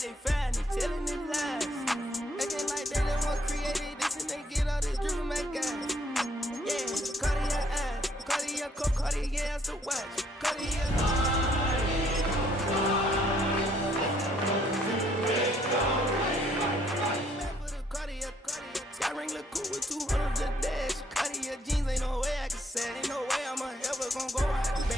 that they find it, telling it lies. Acting like they the one created this and they get all this drip from that guy. Yeah, Cartier eyes, Cartier coat, Cartier ass to watch. Cartier. Sky ring look cool with 200 the dash. Cartier jeans, ain't no way I can say. Ain't no way I'm ever gonna go out the bed.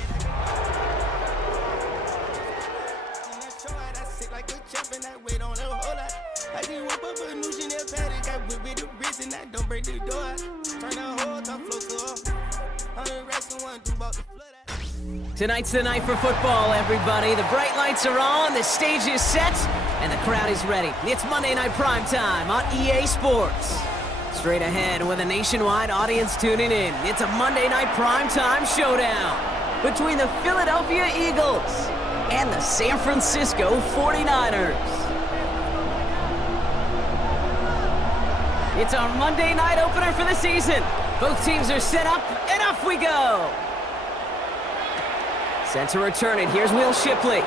Like a champ and I wait on a whole lot. I just whip up a new Chanel paddock. I whip with the bricks and I don't break the door out. Turn the whole top floor to off. 100 racks and one do about the flood out. Tonight's the night for football, everybody. The bright lights are on, the stage is set, and the crowd is ready. It's Monday Night Primetime on EA Sports. Straight ahead with a nationwide audience tuning in. It's a Monday Night Primetime showdown between the Philadelphia Eagles and the San Francisco 49ers. It's our Monday night opener for the season. Both teams are set up, and off we go. Set to return it. Here's Will Shipley.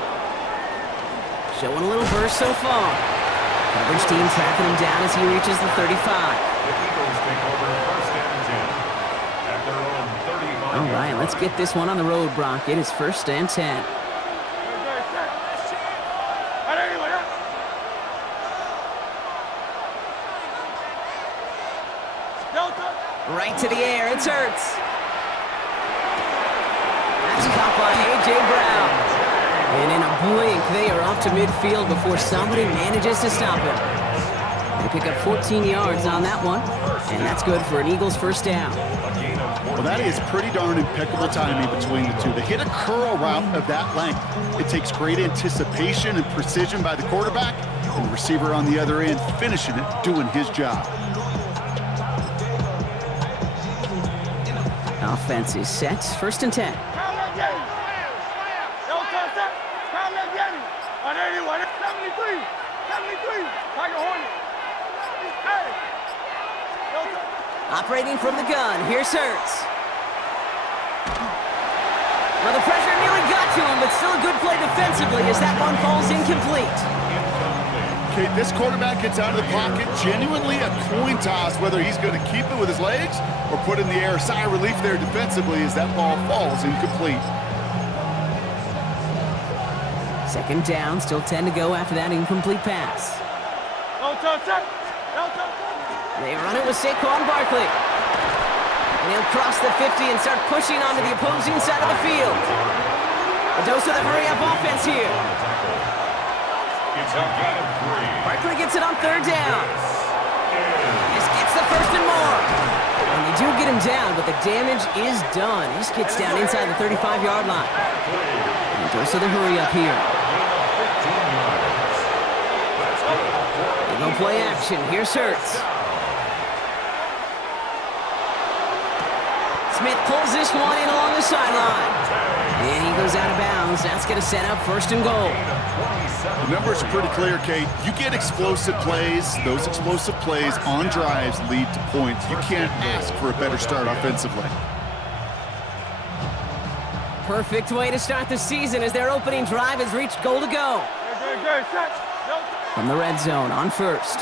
Showing a little burst so far. Coverage team tracking him down as he reaches the 35. The Eagles take over first and 10 at their own 35. All right, let's get this one on the road, Brock. It is first and 10. Right to the air, it's Hurts. That's caught by A.J. Brown. And in a blink, they are off to midfield before somebody manages to stop him. They pick up 14 yards on that one, and that's good for an Eagles first down. Well, that is pretty darn impeccable timing between the two. To hit a curl route of that length, it takes great anticipation and precision by the quarterback, and the receiver on the other end finishing it, doing his job. Offense is set. First and 10. Operating from the gun. Here's Hurts. Well, the pressure nearly got to him, but still a good play defensively as that one falls incomplete. Okay, this quarterback gets out of the pocket, genuinely a coin toss whether he's going to keep it with his legs or put in the air. Sigh of relief there defensively as that ball falls incomplete. Second down, still 10 to go after that incomplete pass. They run it with Saquon Barkley. And he'll cross the 50 and start pushing onto the opposing side of the field. A dose of the hurry-up offense here. Barkley gets it on third down. This gets the first and more. And they do get him down, but the damage is done. This gets down inside the 35-yard line. And dose of the hurry-up here. They go play action. Here's Hurts. Smith pulls this one in along the sideline. And he goes out of bounds. That's going to set up first and goal. The numbers are pretty clear, Kate. You get explosive plays. Those explosive plays on drives lead to points. You can't ask for a better start offensively. Perfect way to start the season as their opening drive has reached goal to go. From the red zone on first.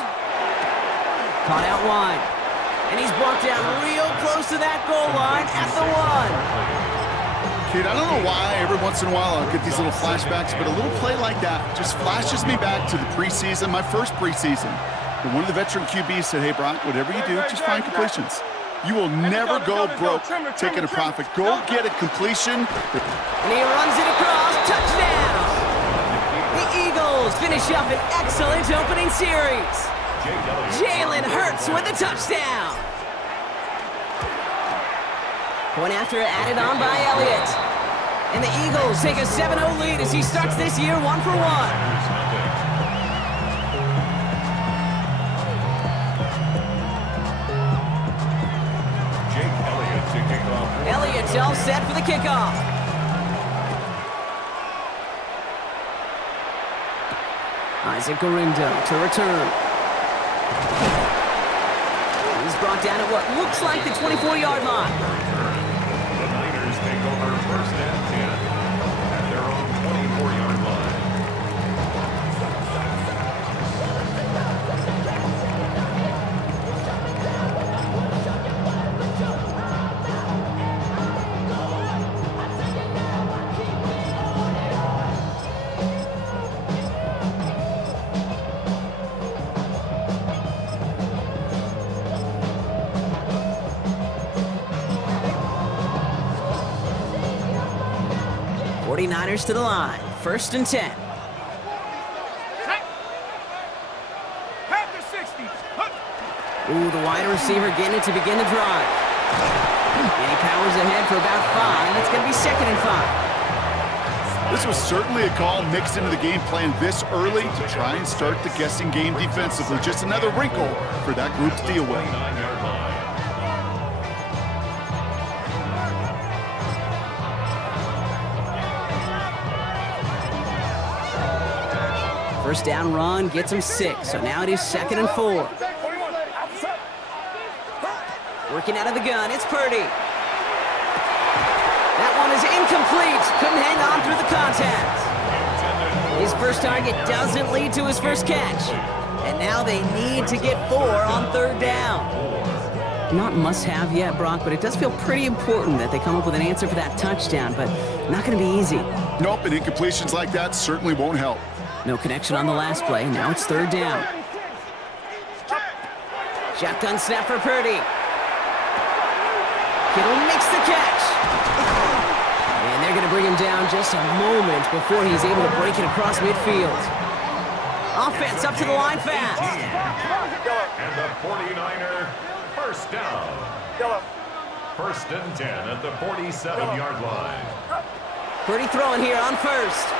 Caught out wide. And he's brought down real close to that goal line at the one. Kid, I don't know why every once in a while I'll get these little flashbacks, but a little play like that just flashes me back to the preseason, my first preseason. And one of the veteran QBs said, hey, Brock, whatever you do, just find completions. You will never go broke taking a profit. Go get a completion. And he runs it across. Touchdown! The Eagles finish up an excellent opening series. Jalen Hurts with a touchdown. Point after added on by Elliott. And the Eagles take a 7-0 lead as he starts this year 1 for 1. Elliott's all set for the kickoff. Isaac Gorindo to return. He's brought down at what looks like the 24-yard line. The Niners take over first and 10 at their own 24-yard line. 49ers to the line. 1st and 10. Ooh, the wide receiver getting it to begin the drive. And he powers ahead for about 5. It's going to be 2nd and 5. This was certainly a call mixed into the game plan this early to try and start the guessing game defensively. Just another wrinkle for that group to deal with. First down run gets him 6, so now it is 2nd and 4. Working out of the gun, it's Purdy. That one is incomplete. Couldn't hang on through the contact. His first target doesn't lead to his first catch. And now they need to get 4 on 3rd down. Not must-have yet, Brock, but it does feel pretty important that they come up with an answer for that touchdown, but not going to be easy. Nope, and incompletions like that certainly won't help. No connection on the last play. Now it's 3rd down. Shotgun snap for Purdy. Kittle makes the catch. And they're going to bring him down just a moment before he's able to break it across midfield. Offense up to the line fast. And the 49er, first down. 1st and 10 at the 47-yard line. Purdy throwing here on 1st.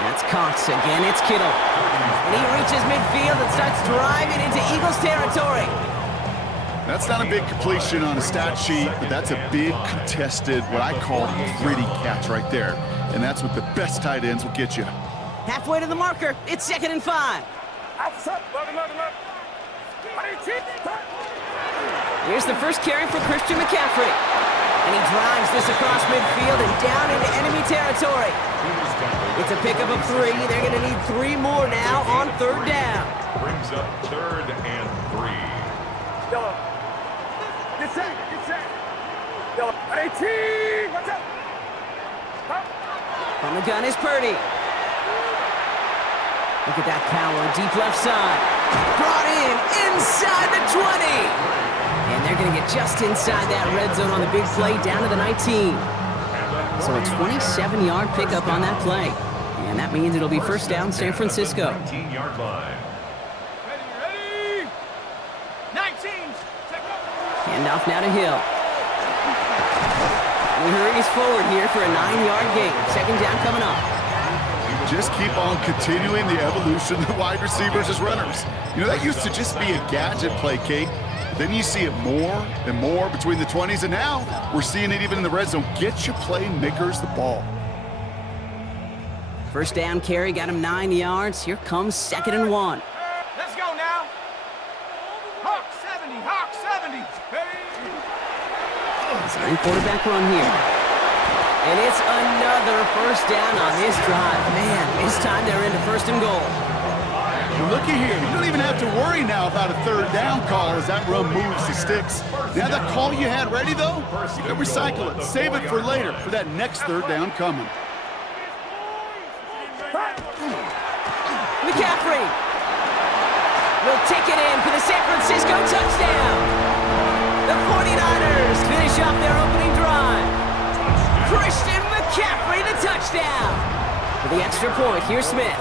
That's Cox again. It's Kittle. And he reaches midfield and starts driving into Eagles territory. That's not a big completion on a stat sheet, but that's a big contested, what I call gritty catch right there. And that's what the best tight ends will get you. Halfway to the marker. It's 2nd and 5. Here's the first carry for Christian McCaffrey. And he drives this across midfield and down into enemy territory. It's a pickup of 3. They're going to need 3 more now on 3rd down. Brings up 3rd and 3. From the gun is Purdy. Look at that power, deep left side. Brought in, inside the 20. And they're going to get just inside that red zone on the big play, down to the 19. So a 27-yard pickup on that play. And that means it'll be 1st down, San Francisco. 19-yard line. Ready? 19. Handoff now to Hill. He hurries forward here for a 9-yard gain. 2nd down coming up. Just keep on continuing the evolution of the wide receivers as runners. You know, that used to just be a gadget play, Kate. Then you see it more and more between the 20s, and now we're seeing it even in the red zone. Get your playmakers the ball. First down carry, got him 9 yards. Here comes 2nd and 1. Let's go now. Hawk 70, Hawk 70. Design quarterback run here. And it's another 1st down on this drive. Man, this time they're into 1st and goal. Well, looky here. You don't even have to worry now about a 3rd down call as that run moves the sticks. Now that call you had ready, though, you can recycle it. Save it for later, for that next 3rd down coming. McCaffrey will take it in for the San Francisco touchdown. The 49ers finish off their opening drive. Christian McCaffrey, the touchdown. For the extra point, here's Smith.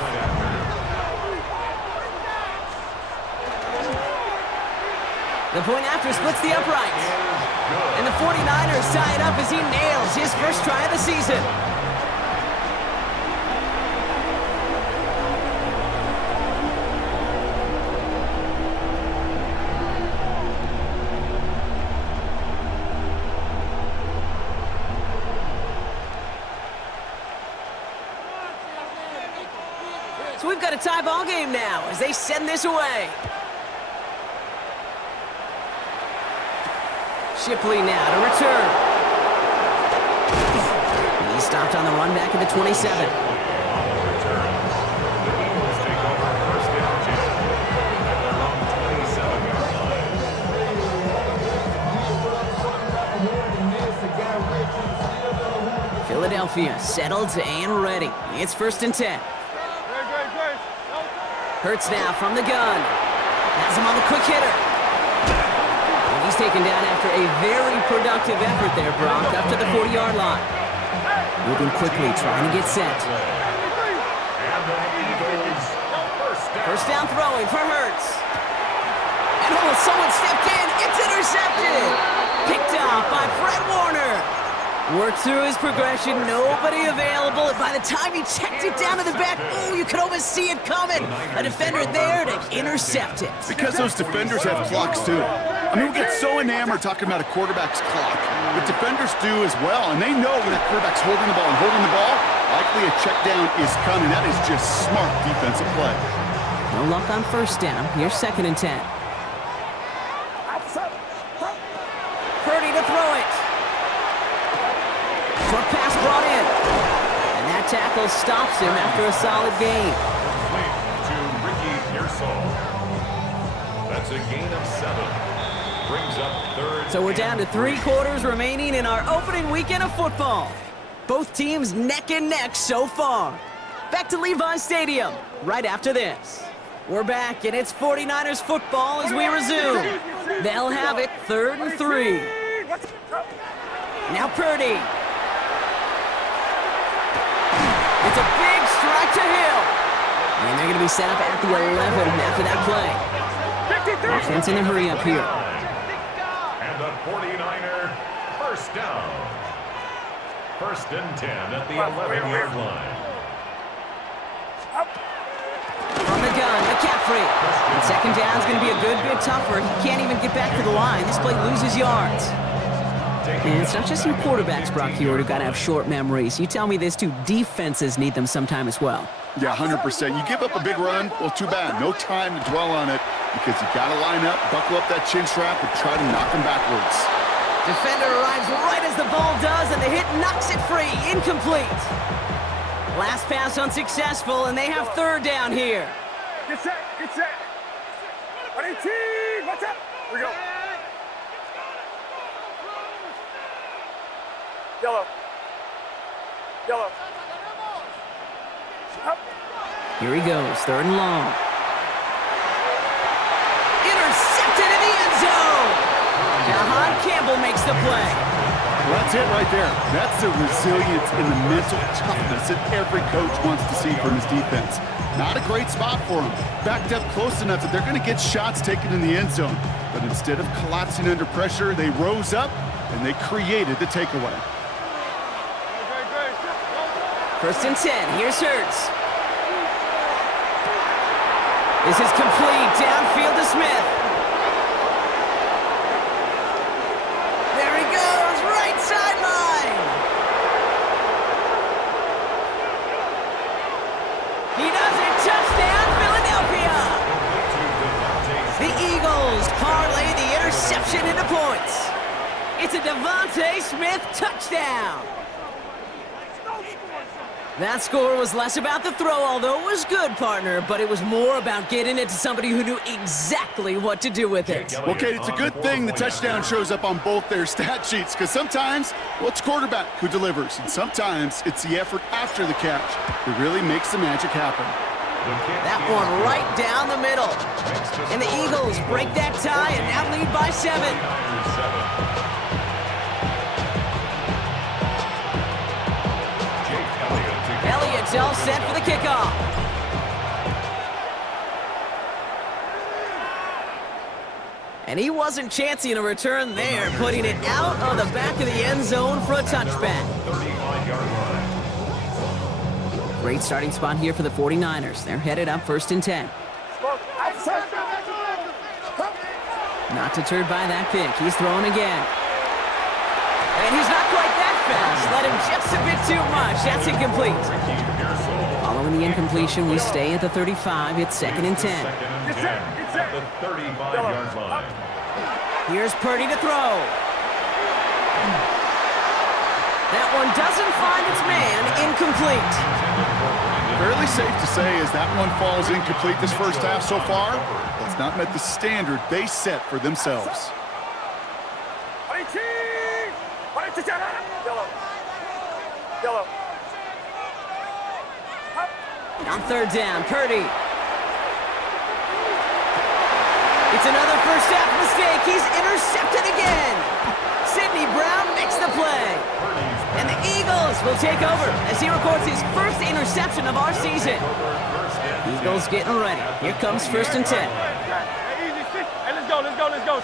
The point after splits the uprights. And the 49ers tie it up as he nails his first try of the season. So we've got a tie ball game now as they send this away. Shipley now to return. He stopped on the run back at the 27. Philadelphia settled and ready. It's 1st and 10. Hurts now from the gun. Has him on the quick hitter. And he's taken down after a very productive effort there, Brock, up to the 40-yard line. Moving quickly, trying to get set. And the Eagles, First down throwing for Hurts. And someone stepped in. It's intercepted. Picked off by Fred Warner. Worked through his progression, nobody available. And by the time he checked it down to the back, ooh, you could almost see it coming. A defender there to intercept it. Because those defenders have clocks too. I mean, we get so enamored talking about a quarterback's clock, but defenders do as well, and they know when that quarterback's holding the ball and holding the ball, likely a check down is coming. That is just smart defensive play. No luck on first down. Here's 2nd and 10. Purdy to throw it. Short pass brought in. And that tackle stops him after a solid gain. complete to Ricky Pearsall. That's a gain of 7. Brings up 3rd. So we're down to 3 quarters remaining in our opening weekend of football. Both teams neck and neck so far. Back to Levi's Stadium right after this. We're back, and it's 49ers football as we resume. They'll have it 3rd and 3. Now Purdy. It's a big strike to Hill. And they're going to be set up at the 11 after that play. Offense in a hurry up here. And the 49er first down. 1st and 10 at the 11-yard line. From the gun, McCaffrey. And 2nd down is going to be a good bit tougher. He can't even get back to the line. This play loses yards. And it's not just your quarterbacks, Brock, here who got to have short memories. You tell me this too, defenses need them sometime as well. Yeah, 100%. You give up a big run, well, too bad. No time to dwell on it because you got to line up, buckle up that chin strap, and try to knock him backwards. Defender arrives right as the ball does, and the hit knocks it free. Incomplete. Last pass unsuccessful, and they have 3rd down here. Get set, get set. 118, watch out. Here we go. Yellow. Yellow. Up. Here he goes, 3rd and long. Intercepted in the end zone. Jahan Campbell makes the play. Well, that's it right there. That's the resilience and the mental toughness that every coach wants to see from his defense. Not a great spot for him. Backed up close enough that they're going to get shots taken in the end zone. But instead of collapsing under pressure, they rose up and they created the takeaway. 1st and 10. Here's Hurts. This is complete. Downfield to Smith. There he goes. Right sideline. He does it. Touchdown, Philadelphia. The Eagles parlay the interception into points. It's a Devontae Smith touchdown. That score was less about the throw, although it was good, partner, but it was more about getting it to somebody who knew exactly what to do with it. Okay, it's a good thing the touchdown shows up on both their stat sheets, because sometimes, well, it's quarterback who delivers, and sometimes it's the effort after the catch that really makes the magic happen. That one right down the middle. And the Eagles break that tie and now lead by 7. Elliott's all set for the kickoff. And he wasn't chancing a return there, putting it out on the back of the end zone for a touchback. 35-yard line. Great starting spot here for the 49ers. They're headed up 1st and 10. Not deterred by that pick. He's throwing again. And he's not quite that fast. Let him just a bit too much. That's incomplete. Following the incompletion, we stay at the 35. It's 2nd and 10. At the 35-yard line. Here's Purdy to throw. That one doesn't find its man. Incomplete. Fairly safe to say as that one falls incomplete this first half so far, it's not met the standard they set for themselves. Yellow. On 3rd down, Purdy. It's another first half mistake. He's intercepted again. Sidney Brown makes the play. Purdy's And the Eagles will take over as he records his first interception of our season. Eagles getting ready. Here comes 1st and 10. Hey, easy, sit. Hey, let's go, let's go, let's go.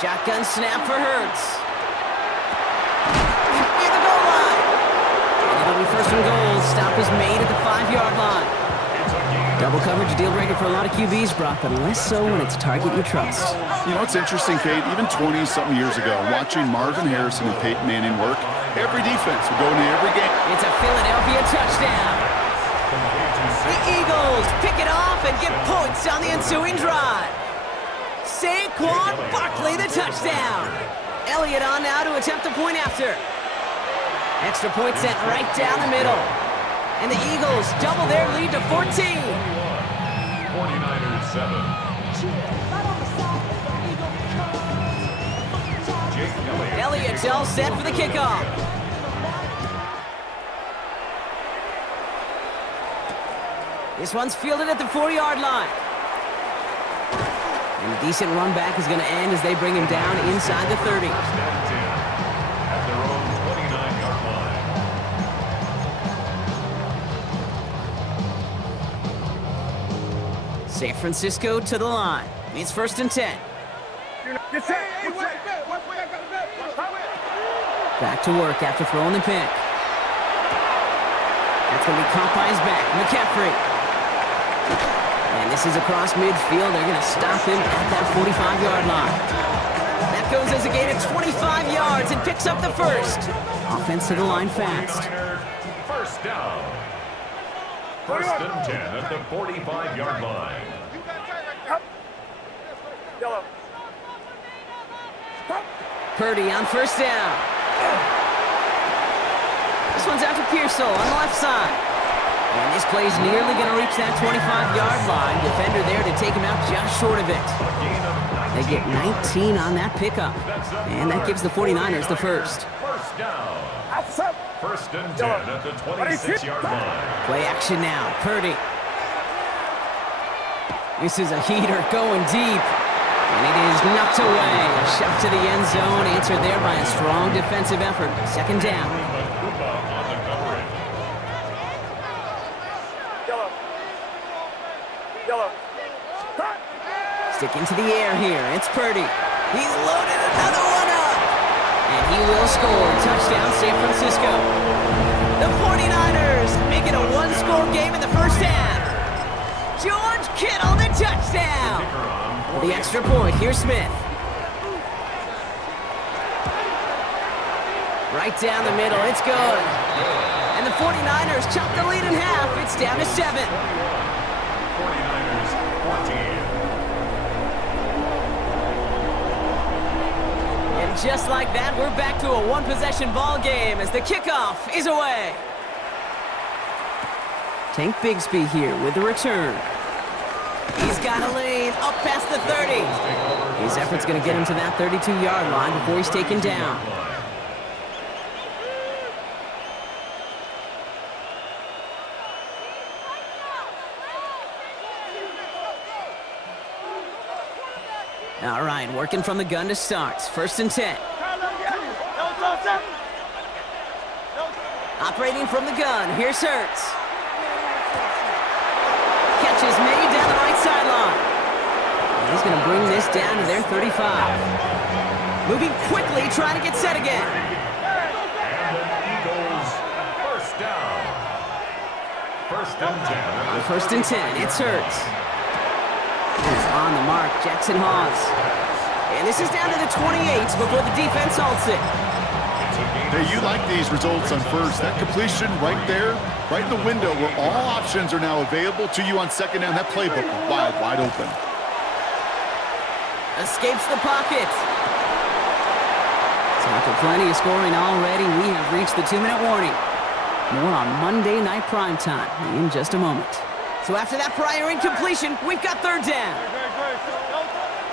Shotgun snap for Hurts. Near the goal line. And it'll be 1st and goal. Stop is made at the 5-yard line. Double coverage deal breaker for a lot of QBs, Brock, but less so when it's a target you trust. You know, it's interesting, Kate, even 20-something years ago, watching Marvin Harrison and Peyton Manning work, every defense would go into every game. It's a Philadelphia touchdown. The Eagles pick it off and get points on the ensuing drive. Saquon Barkley, the touchdown. Elliott on now to attempt a point after. Extra point sent right down the middle. And the Eagles double their lead to 14. 49ers 7. Elliott's all set for the kickoff. This one's fielded at the 4-yard line. And a decent run back is going to end as they bring him down inside the 30. At their own 29-yard line. San Francisco to the line. It's 1st and 10. Back to work after throwing the pick. That's going to be caught by his back, McCaffrey. And this is across midfield. They're going to stop him at that 45-yard line. That goes as a gain of 25 yards and picks up the first. Offense to the line fast. 1st down. 1st and 10 at the 45-yard line. Purdy on 1st down. This one's out to Pearsall on the left side. And this play's nearly going to reach that 25-yard line. Defender there to take him out just short of it. They get 19 on that pickup. And that gives the 49ers the first. 1st down. 1st and 10 at the 26-yard line. Play action now. Purdy. This is a heater going deep. And it is knocked away. A shot to the end zone, answered there by a strong defensive effort. 2nd down. Stick into the air here. It's Purdy. He's loaded another one up. And he will score. Touchdown, San Francisco. The 49ers make it a one-score game in the first half. George Kittle, the touchdown. The extra point, here's Smith. Right down the middle, it's good. And the 49ers chop the lead in half. It's down to 7. 49ers 14. And just like that, we're back to a one-possession ball game as the kickoff is away. Tank Bigsby here with the return. He's got a lane up past the 30. His effort's going to get him to that 32-yard line before he's taken down. All right, working from the gun to start. 1st and 10. Operating from the gun, here's Hurts. Catch is made down the right sideline. He's going to bring this down to their 35. Moving quickly, trying to get set again. And the Eagles 1st down. 1st and 10. 1st and 10, it's Hurts. He's on the mark, Jackson Hawes. And this is down to the 28 before the defense halts it. Hey, you like these results on first. That completion right there, right in the window where all options are now available to you on 2nd down. That playbook wide open. Escapes the pocket. So after plenty of scoring already, we have reached the 2-minute warning. More on Monday Night Primetime in just a moment. So after that prior incompletion, we've got 3rd down.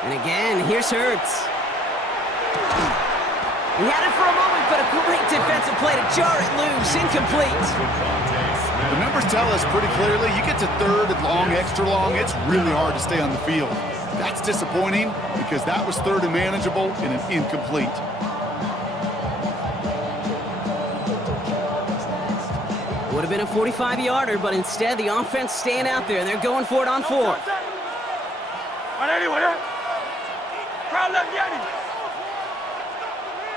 And again, here's Hurts. He had it for a moment, but a great defensive play to jar it loose. Incomplete. The numbers tell us pretty clearly, you get to 3rd and long, extra long, it's really hard to stay on the field. That's disappointing because that was 3rd and manageable and an incomplete. been a 45-yarder, but instead the offense staying out there, and they're going for it on fourth. Crowd left Yeti.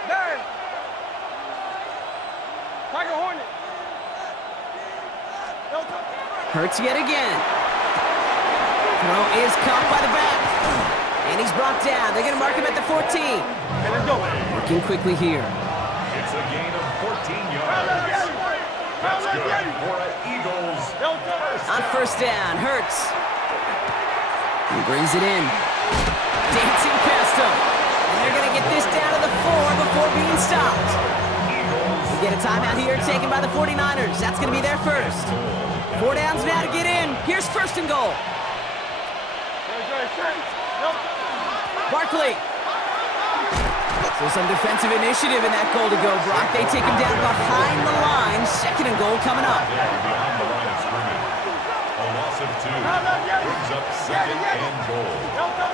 There. Tiger Hornet. Hurts yet again. Throw is caught by the back. And he's brought down. They're going to mark him at the 14. Hey, let's go. Working quickly here. It's a gain of 14 yards. That's good for an Eagles. On first down, Hurts. He brings it in. Dancing past him. And they're going to get this down to the 4 before being stopped. We get a timeout here taken by the 49ers. That's going to be their first. 4 downs now to get in. Here's first and goal. Barkley. So some defensive initiative in that goal to go, Brock. They take him down behind the line. Second and goal coming up. Behind the line of scrimmage. A loss of 2 brings up second and goal.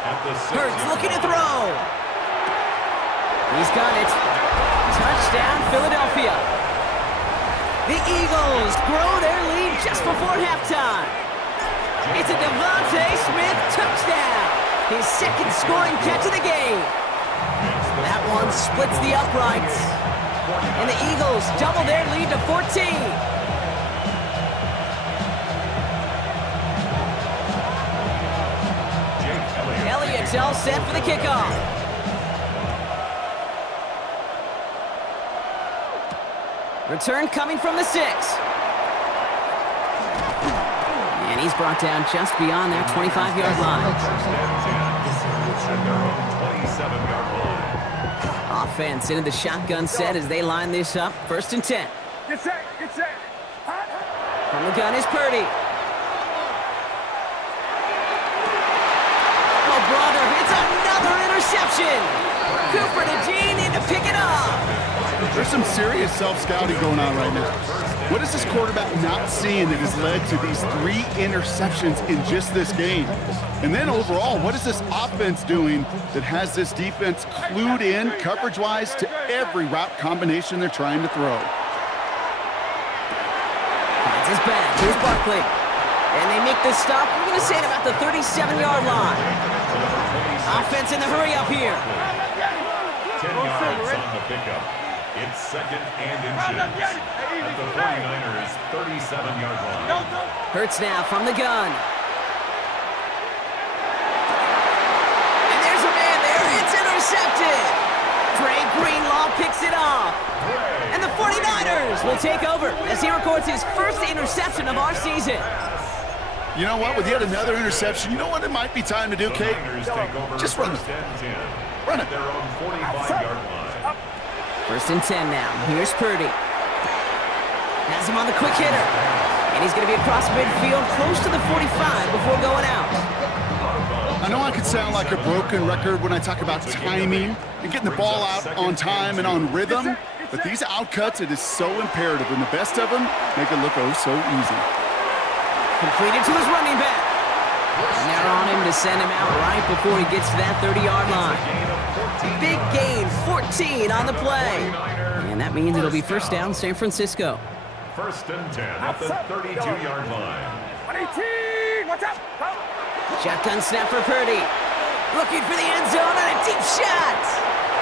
At the 6. Hurts looking to throw. He's got it. Touchdown, Philadelphia. The Eagles grow their lead just before halftime. It's a Devontae Smith touchdown. His second scoring catch of the game. That one splits the uprights. And the Eagles double their lead to 14. Elliott's all set for the kickoff. Return coming from the 6. And he's brought down just beyond their 25-yard line. Offense into the shotgun set as they line this up. First and 10. Get set, get set. From the gun is Purdy. Oh, brother, it's another interception. Cooper to Gene in to pick it up. There's some serious self-scouting going on right now. What is this quarterback not seeing that has led to these 3 interceptions in just this game? And then overall, what is this offense doing that has this defense clued in coverage-wise to every route combination they're trying to throw? Finds his back. Here's Barkley. And they make the stop. We're going to say at about the 37-yard line. Offense in the hurry up here. 10 yards on the pickup. It's second and inches. At the 49ers' 37-yard line. Hurts now from the gun. And there's a man there. It's intercepted. Dre Greenlaw picks it off. And the 49ers will take over as he records his first interception of our season. You know what? With yet another interception, you know what it might be time to do, Kate? Just run it. Run it. Their own 45-yard line. First and 10 now. Here's Purdy. Has him on the quick hitter. And he's going to be across midfield close to the 45 before going out. I know I could sound like a broken record when I talk about timing and getting the ball out on time and on rhythm, but these outcuts, it is so imperative, and the best of them make it look oh so easy. Completed to his running back. And they're on him to send him out right before he gets to that 30-yard line. Big gain, 14 on the play. And that means it'll be first down, San Francisco. First and 10 at the 32-yard line. 118, watch out. Shotgun snap for Purdy. Looking for the end zone and a deep shot.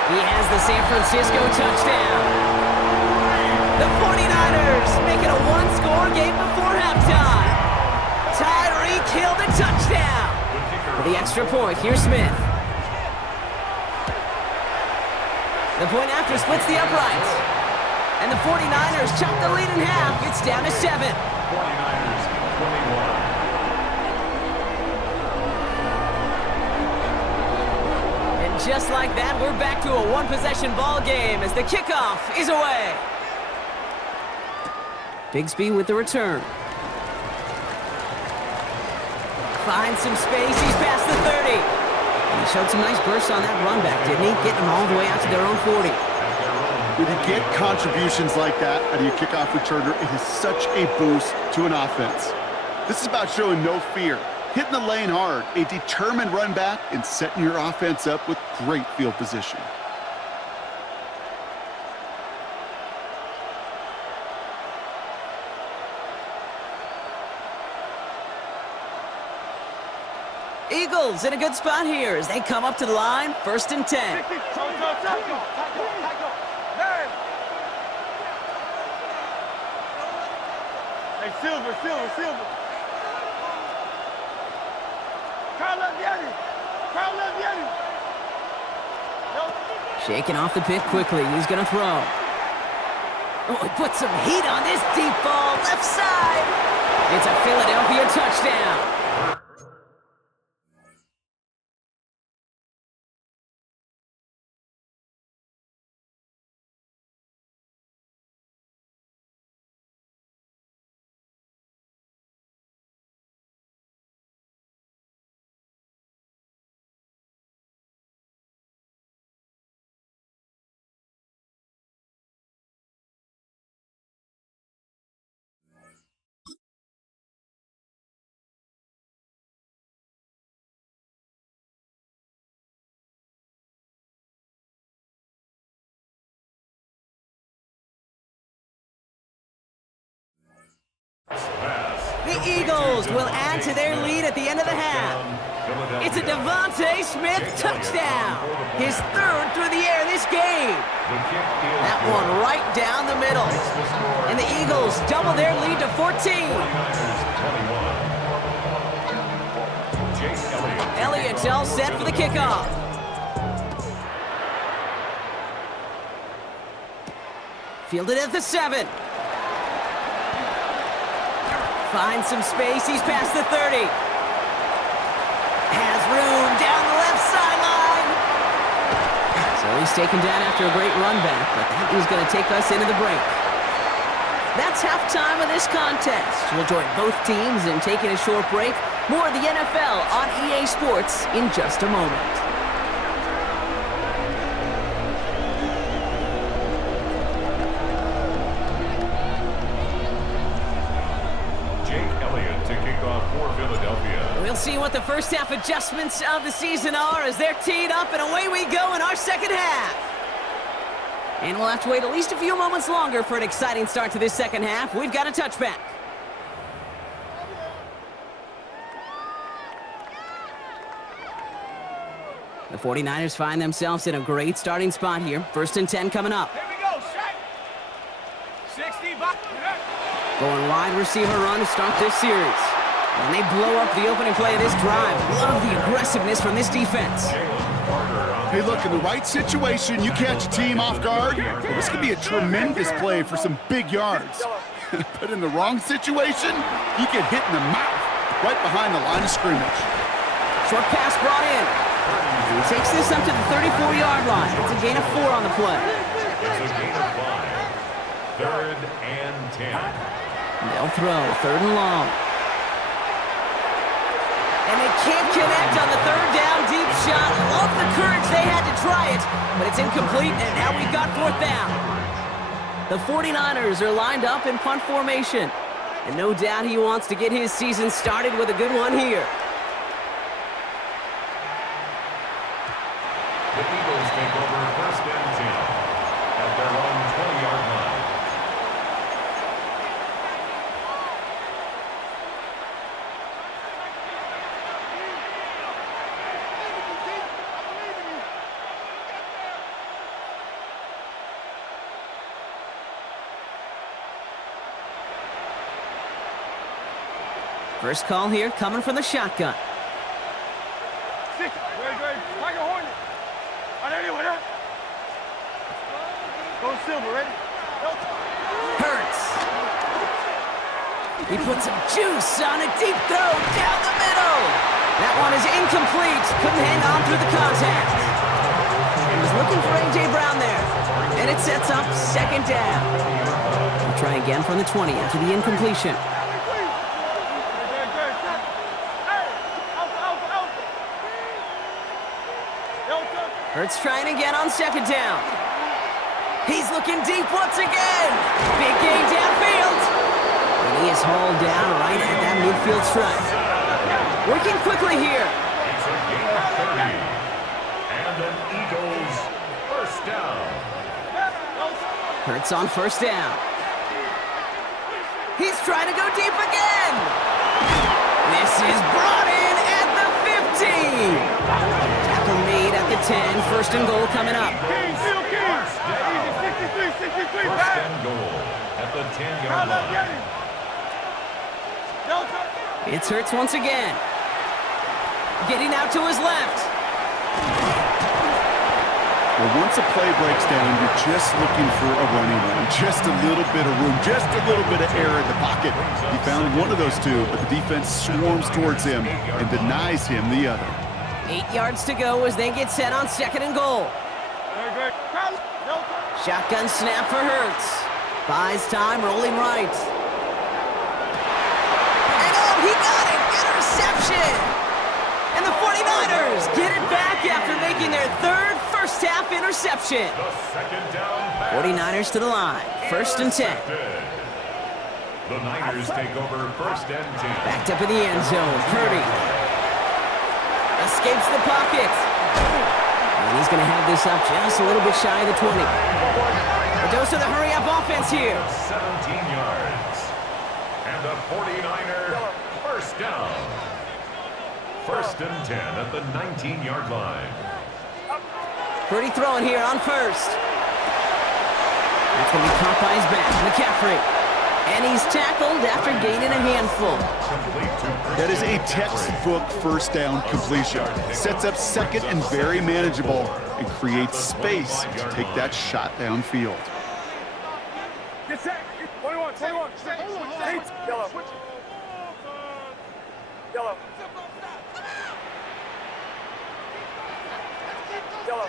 He has the San Francisco touchdown. The 49ers make it a one-score game before halftime. Tyreek Hill the touchdown. For the extra point, here's Smith. The point after splits the uprights. And the 49ers chop the lead in half. It's down to 7. 49ers 21. And just like that, we're back to a one-possession ball game as the kickoff is away. Bigsby with the return. Finds some space. He's past the 30. And he showed some nice bursts on that run back, didn't he? Getting them all the way out to their own 40. When you get contributions like that out of your kickoff returner, it is such a boost to an offense. This is about showing no fear, hitting the lane hard, a determined run back, and setting your offense up with great field position. Eagles in a good spot here as they come up to the line, 1st and 10. Hey, Silver. Carl Leviani. Shaking off the pick quickly. He's going to throw. Oh, he put some heat on this deep ball. Left side. It's a Philadelphia touchdown. The Eagles will add to their lead at the end of the half. It's a Devontae Smith touchdown. His 3rd through the air this game. That one right down the middle. And the Eagles double their lead to 14. Elliott's all set for the kickoff. Fielded at the 7. Finds some space, he's past the 30. Has room down the left sideline. So he's taken down after a great run back, but that is going to take us into the break. That's halftime of this contest. We'll join both teams in taking a short break. More of the NFL on EA Sports in just a moment. We'll see what the first half adjustments of the season are as they're teed up, and away we go in our second half. And we'll have to wait at least a few moments longer for an exciting start to this second half. We've got a touchback. The 49ers find themselves in a great starting spot here. 1st and 10 coming up. Here we go, Shaq. 60 back. Going wide receiver run to start this series. And they blow up the opening play of this drive. Love the aggressiveness from this defense. Hey, look, in the right situation, you catch a team off guard. Well, this could be a tremendous play for some big yards. But in the wrong situation, you get hit in the mouth right behind the line of scrimmage. Short pass brought in. He takes this up to the 34-yard line. It's a gain of 4 on the play. It's a gain of 5. 3rd and 10. They'll throw 3rd and long. And they can't connect on the 3rd down deep shot. Love the courage they had to try it, but it's incomplete, and now we've got 4th down. The 49ers are lined up in punt formation, and no doubt he wants to get his season started with a good one here. The Eagles take over 1st and 10 at their own 20-yard line. First call here coming from the shotgun. Go Silver, ready? Hurts. He puts some juice on a deep throw down the middle. That one is incomplete. Couldn't hang on through the contact. He was looking for A.J. Brown there. And it sets up 2nd down. We'll try again from the 20 after the incompletion. Hurts trying again on 2nd down. He's looking deep once again. Big gain downfield. And he is hauled down right at that midfield stripe. Working quickly here. It's a gain of 30. And an Eagles 1st down. Hurts on 1st down. He's trying to go deep again. This is brought in at the 15. Tackle made at the 10. First and goal coming up. First and goal at the 10-yard line. It's Hurts once again. Getting out to his left. Well, once a play breaks down, you're just looking for a running lane. Just a little bit of room, just a little bit of air in the pocket. He found one of those two, but the defense swarms towards him and denies him the other. 8 yards to go as they get set on second and goal. Shotgun snap for Hurts. Buys time, rolling right. And oh, he got it! Interception! And the 49ers get it back after making their third first-half interception. 49ers to the line. First and 10. The Niners take over first and 10. Backed up in the end zone. Purdy escapes the pocket. And he's going to have this up just a little bit shy of the 20. A dose of the hurry-up offense here. 17 yards. And the 49er first down. First and 10 at the 19-yard line. Purdy throwing here on first. That's going to be caught by his back. McCaffrey. And he's tackled after gaining a handful. That is a textbook first down completion. Sets up second and very manageable and creates space to take that shot downfield. Get set. 21. Yellow. Yellow. Yellow.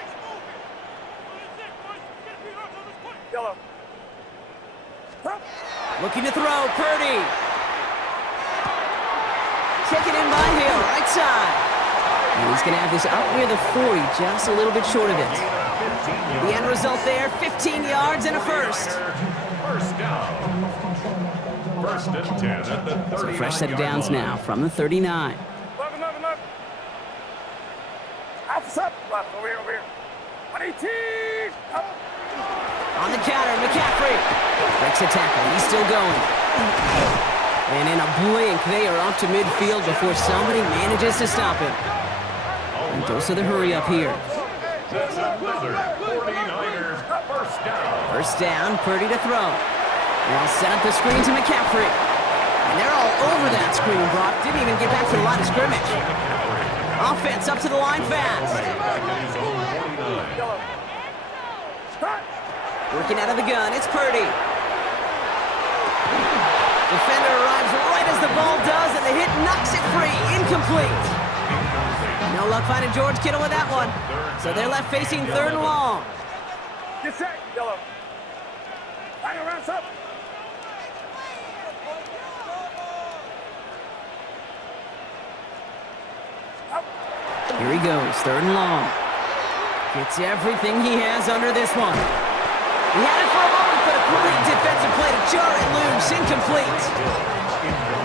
Yellow. Looking to throw, Purdy. Taken in by Hill, right side. And he's going to have this up near the 40, just a little bit short of it. The end result there, 15 yards and a first. First down. First and 10 at the 39. So a fresh set of downs now from the 39. Left. Up. Left. Over here. 118. Up. On the counter, McCaffrey breaks a tackle. He's still going. And in a blink, they are up to midfield before somebody manages to stop him. And dose of the hurry up here. That's another 49ers first down. First down, Purdy to throw. They'll set up the screen to McCaffrey. And they're all over that screen, Brock. Didn't even get back to the line of scrimmage. Offense up to the line fast. Working out of the gun, it's Purdy. Defender arrives right as the ball does, and the hit knocks it free. Incomplete. No luck finding George Kittle with that one. So they're left facing third and long. Get set. Yellow. Hang around, up. Here he goes, third and long. Gets everything he has under this one. He had it for a moment, but a great defensive play to jar it loose. Incomplete.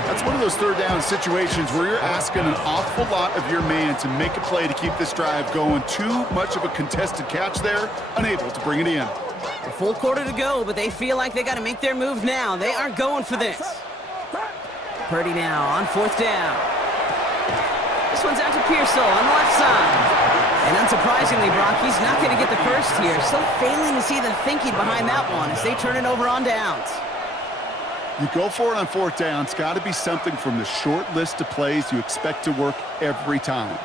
That's one of those third down situations where you're asking an awful lot of your man to make a play to keep this drive going. Too much of a contested catch there, unable to bring it in. A full quarter to go, but they feel like they got to make their move now. They are going for this. Purdy now on fourth down. This one's out to Pearsall on the left side. And unsurprisingly, Brock, he's not going to get the first here. Still failing to see the thinking behind that one as they turn it over on downs. You go for it on fourth down. It's got to be something from the short list of plays you expect to work every time.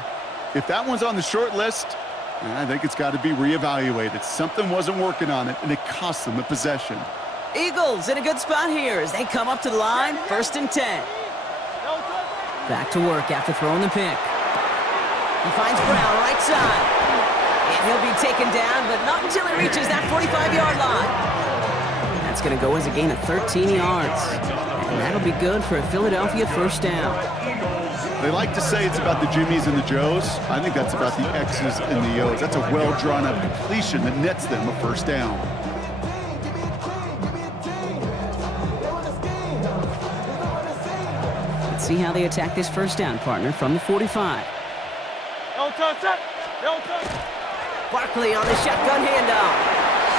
If that one's on the short list, I think it's got to be reevaluated. Something wasn't working on it, and it cost them a possession. Eagles in a good spot here as they come up to the line, first and 10. Back to work after throwing the pick. He finds Brown right side. And he'll be taken down, but not until he reaches that 45-yard line. That's going to go as a gain of 13 yards. And that'll be good for a Philadelphia first down. They like to say it's about the Jimmies and the Joes. I think that's about the X's and the O's. That's a well-drawn-up completion that nets them a first down. Let's see how they attack this first down, partner, from the 45. Barkley on the shotgun handoff.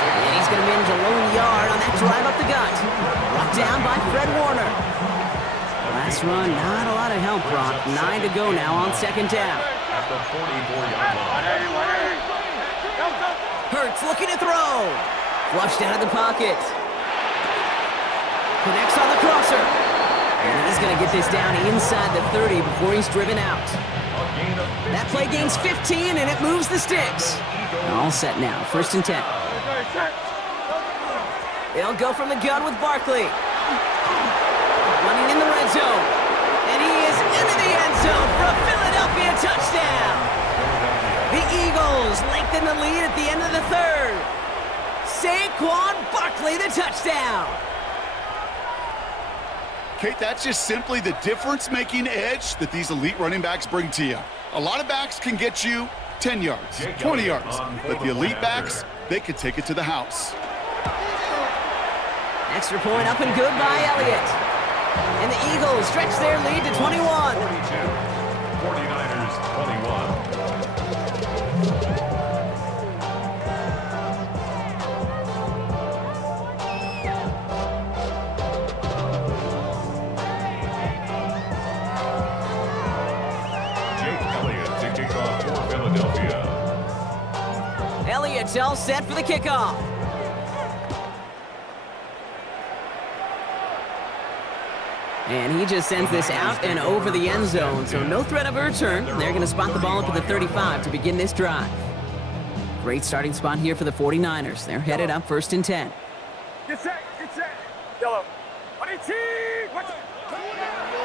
And he's going to manage a lone yard on that drive up the gut. Brought down by Fred Warner. Last run, not a lot of help, Brock. 9 to go now on second down. at the 44-yard line. Hurts looking to throw. Flushed out of the pocket. Connects on the crosser. And he's going to get this down inside the 30 before he's driven out. That play gains 15, and it moves the sticks. All set now, 1st and 10. They'll go from the gun with Barkley. Running in the red zone. And he is into the end zone for a Philadelphia touchdown. The Eagles lengthen the lead at the end of the 3rd. Saquon Barkley, the touchdown. Kate, that's just simply the difference-making edge that these elite running backs bring to you. A lot of backs can get you 10 yards, 20 yards, but the elite backs, they can take it to the house. Extra point up and good by Elliott. And the Eagles stretch their lead to 21. 49ers 21. Elliott's all set for the kickoff. And he just sends this out and over the end zone, so no threat of a return. They're going to spot the ball up at the 35 to begin this drive. Great starting spot here for the 49ers. They're headed up 1st and 10. Get set, get set. Yellow.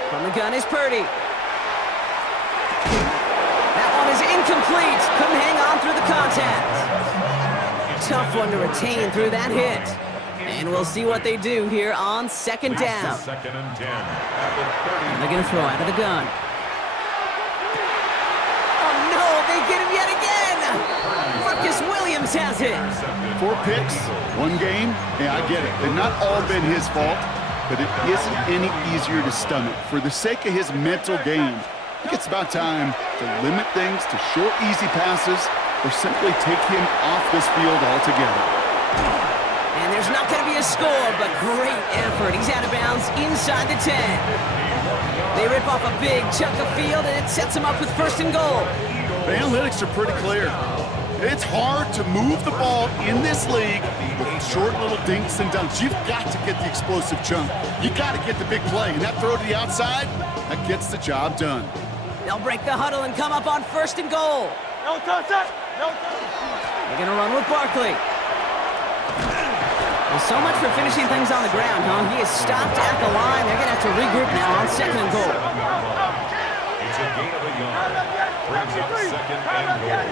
From the gun is Purdy. That one is incomplete. Couldn't hang on through the contact. Tough one to retain through that hit. And we'll see what they do here on 2nd down. 2nd and 10 at the 30. And they're going to throw out of the gun. Oh no, they get him yet again. Marcus Williams has it. 4 picks, 1 game. Yeah, I get it. They've not all been his fault, but it isn't any easier to stomach. For the sake of his mental game, I think it's about time to limit things to short, easy passes or simply take him off this field altogether. And there's not going to be a score, but great effort. He's out of bounds inside the 10. They rip off a big chunk of field, and it sets him up with 1st and goal. The analytics are pretty clear. It's hard to move the ball in this league with short little dinks and dunks. You've got to get the explosive chunk. You got to get the big play, and that throw to the outside, that gets the job done. They'll break the huddle and come up on 1st and goal. No touch, no touch. They're going to run with Barkley. Well, so much for finishing things on the ground, huh? He is stopped at the line. They're going to have to regroup now on 2nd and goal. It's a gain of a yard. Brings up 2nd and goal.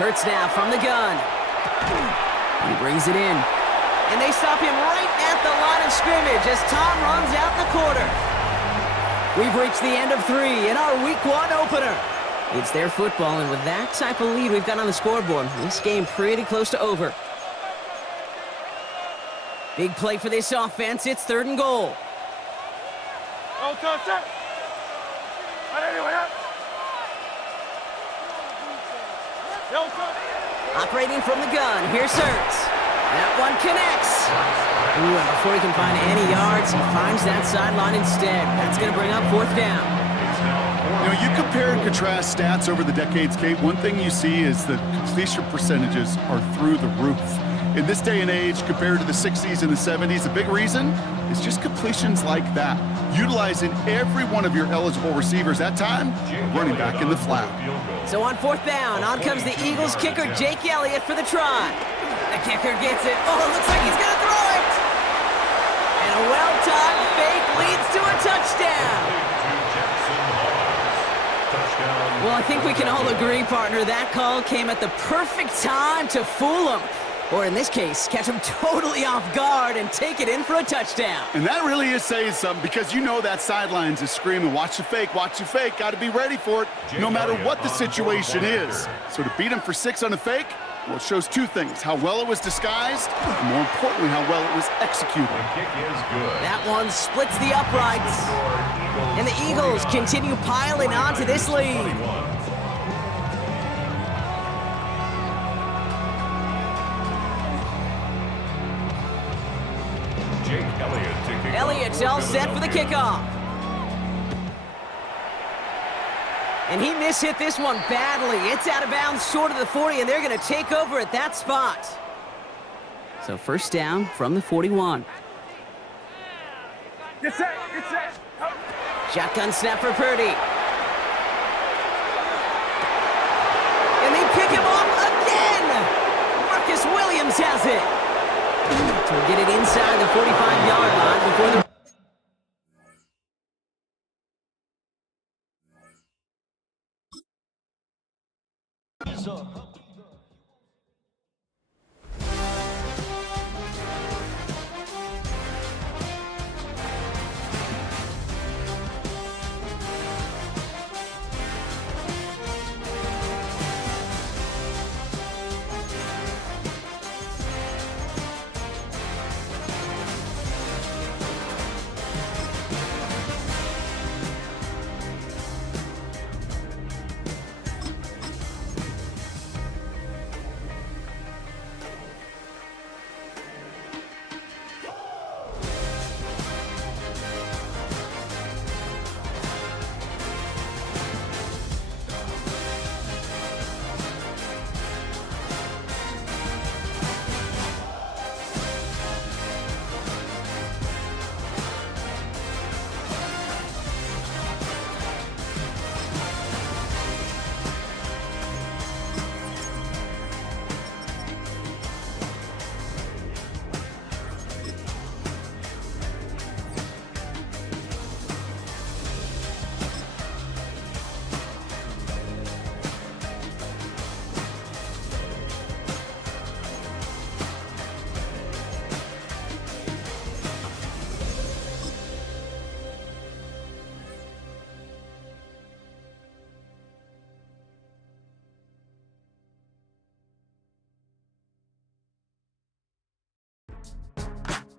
Hurts now from the gun. He brings it in. And they stop him right at the line of scrimmage as Tom runs out the quarter. We've reached the end of 3 in our Week 1 opener. It's their football, and with that type of lead we've got on the scoreboard, this game pretty close to over. Big play for this offense. It's 3rd and goal. No touch. No touch. Operating from the gun, here's Hurts. That one connects. Ooh, and before he can find any yards, he finds that sideline instead. That's going to bring up 4th down. You know, you compare and contrast stats over the decades, Kate. One thing you see is that completion percentages are through the roof. In this day and age, compared to the 60s and the 70s, the big reason is just completions like that. Utilizing every one of your eligible receivers that time, running back in the flat. So on 4th down, on comes the Eagles kicker, Jake Elliott, for the try. The kicker gets it. Oh, it looks like he's going to throw it. And a well-timed fake leads to a touchdown. Well, I think we can all agree, partner, that call came at the perfect time to fool him. Or in this case, catch him totally off guard and take it in for a touchdown. And that really is saying something, because you know that sidelines is screaming, watch the fake, got to be ready for it, no matter what the situation is. So to beat him for 6 on a fake, well, it shows 2 things: how well it was disguised, and more importantly, how well it was executed. The kick is good. That one splits the uprights. And the Eagles continue piling onto this lead. Elliott's all set for the kickoff. And he mishit this one badly. It's out of bounds short of the 40, and they're going to take over at that spot. So first down from the 41. Get set, get set. Shotgun snap for Purdy. And they pick him off again! Marcus Williams has it. To get it inside the 45-yard line before the...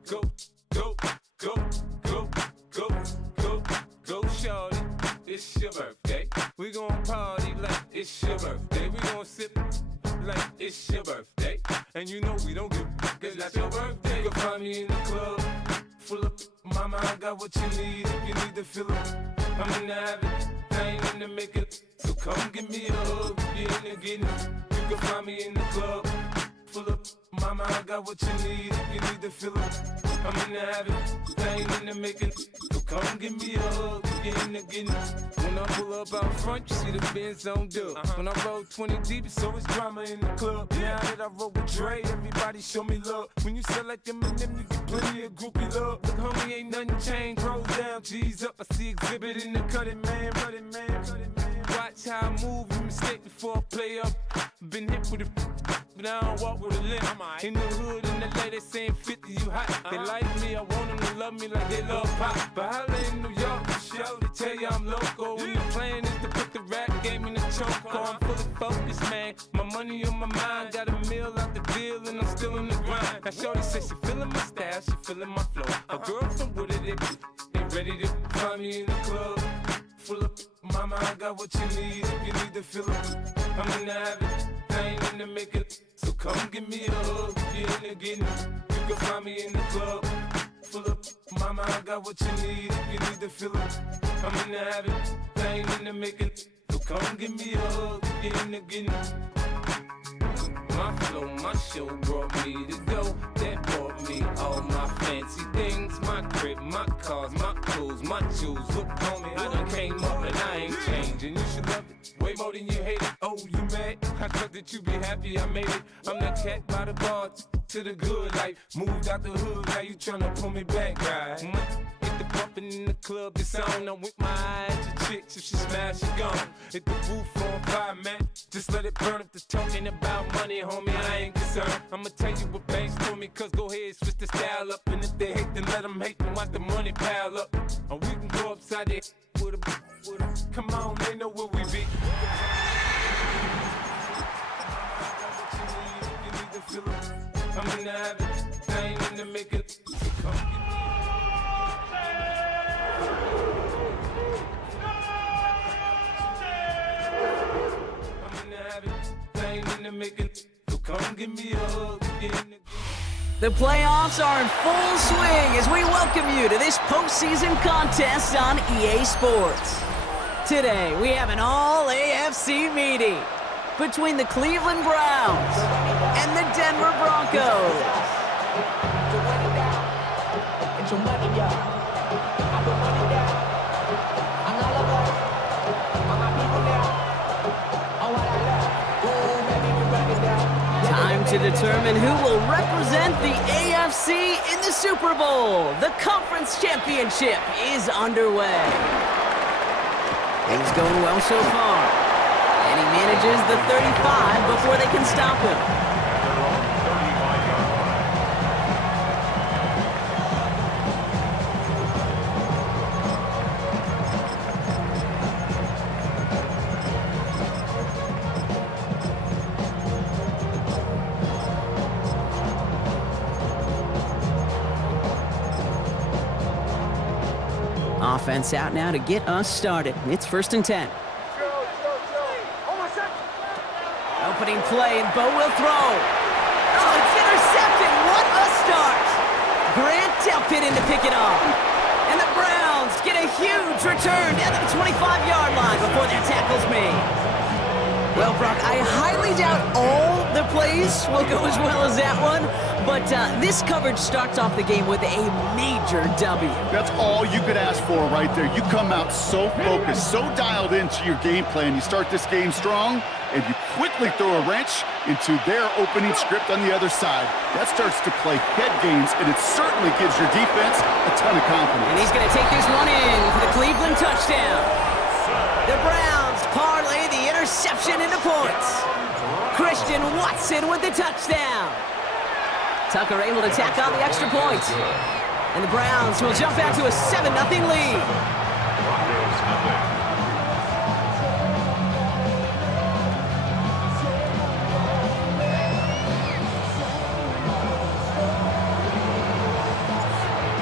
Go, go, go, go, go, go, go, shorty. It's your birthday. We gon' party like it's your birthday. We gon' sip like it's your birthday. And you know we don't give cause that's your birthday. You can find me in the club, full of mama, I got what you need if you need to fill it. I'm in the habit, I ain't in the make it. So come give me a hug, you in the getting it. You can find me in the club, full of mama, I got what you need if you need to fill it. I'm in the habit, I ain't in the making. So come give me a hug, get in the getting it. When I pull up out front, you see the Benz on dub. When I roll 20 deep, it's always drama in the club. Now that I roll with Dre, everybody show me love. When you sell like them and them, you get plenty of groupie love. Look, homie, ain't nothing changed. Rolls down, G's up. I see exhibit in the cutting, man, running, man, cutting, man. Watch how I move, you mistake before I play up. Been hit with a but I don't walk with a limp. In the hood, in the LA, they saying 50, you hot. They like me, I want them to love me like they love pop. But holla in New York, for show, they tell you I'm local. When the plan is to put the rap game in the choke. I'm fully focused, man. My money on my mind, got a meal out the deal, and I'm still in the grind. Now shorty says she feeling my style, she feeling my flow. A girl from Wooded, they ready to find me in the club. Full of mama, I got what you need if you need to fill it. I'm in the habit, I ain't in the make it. So come give me a hug, get in the getting it. You can find me in the club. Full of mama, I got what you need if you need to fill it. I'm in the habit, I ain't in the make it. So come give me a hug, get in the getting it. My flow, my show brought me to go. That brought me all my fancy things. My crib, my cars, my clothes, my shoes. Look, homie, I done came up and I ain't changing. You should love it way more than you hate it. Oh, you mad? I thought that you be happy I made it. I'm that cat by the bar to the good life. Moved out the hood, now you tryna pull me back, right? Hit the bumpin' in the club, it's on. I'm with my eyes to chicks, if she smash, she gone. Hit the roof on fire, man. Just let it burn. If the talking about money, homie, I ain't concerned. I'ma tell you what banks told me, cause go ahead, switch the style up. And if they hate, then let them hate, then watch the money pile up. Or we can go upside there with a come on, they know where we be. I'm in the habit, I ain't in the make it. So come get me. I'm in the habit, I ain't in the make it. So come give me a hug, get in the The playoffs are in full swing as we welcome you to this postseason contest on EA Sports. Today, we have an all-AFC meeting between the Cleveland Browns and the Denver Broncos. Time to determine who will represent the AFC in the Super Bowl. The conference championship is underway. Things going well so far. And he manages the 35 before they can stop him. Offense out now to get us started. It's 1st and 10. Opening play, and Bo will throw. Oh, it's intercepted. What a start. Grant Delpit in to pick it off. And the Browns get a huge return down to the 25-yard line before that tackle's made. Well, Brock, I highly doubt all the plays will go as well as that one, but this coverage starts off the game with a major W. That's all you could ask for right there. You come out so focused, so dialed into your game plan. You start this game strong, and you quickly throw a wrench into their opening script on the other side. That starts to play head games, and it certainly gives your defense a ton of confidence. And he's going to take this one in for the Cleveland touchdown. The Browns parlay the interception into points. Christian Watson with the touchdown. Tucker able to tack on the extra point. And the Browns will jump out to a 7-0 lead.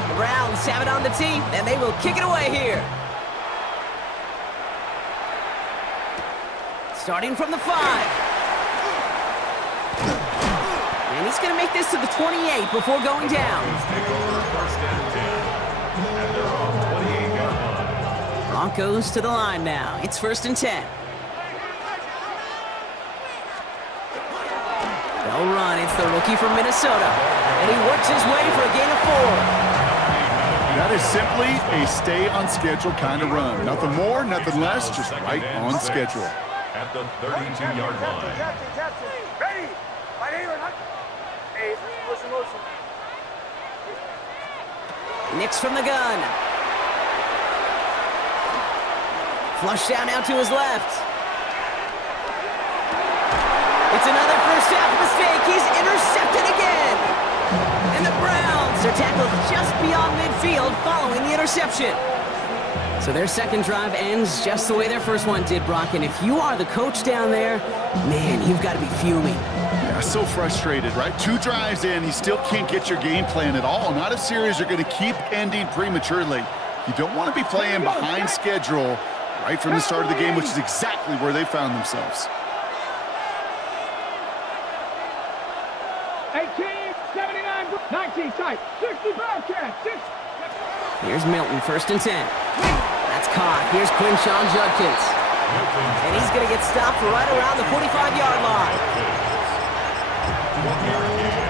The Browns have it on the tee, and they will kick it away here. Starting from the 5. And he's going to make this to the 28 before going down. Broncos to the line now. It's 1st and 10. They'll run. It's the rookie from Minnesota. And he works his way for a gain of 4. That is simply a stay on schedule kind of run. Nothing more, nothing less, just right on schedule. At the 32-yard line. Ready? Right here. Hey, motion. Nix from the gun. Flush down now to his left. It's another first half mistake. He's intercepted again. And the Browns are tackled just beyond midfield following the interception. So their second drive ends just the way their first one did, Brock. And if you are the coach down there, man, you've got to be fuming. Yeah, so frustrated, right? 2 drives in, you still can't get your game plan at all. Not if series are going to keep ending prematurely. You don't want to be playing behind schedule right from the start of the game, which is exactly where they found themselves. 18, 79, 19, tight, 60, Bearcat, 6. Here's Milton, 1st and 10. That's caught. Here's Quinshawn Judkins. And he's going to get stopped right around the 45-yard line. 1-yard gain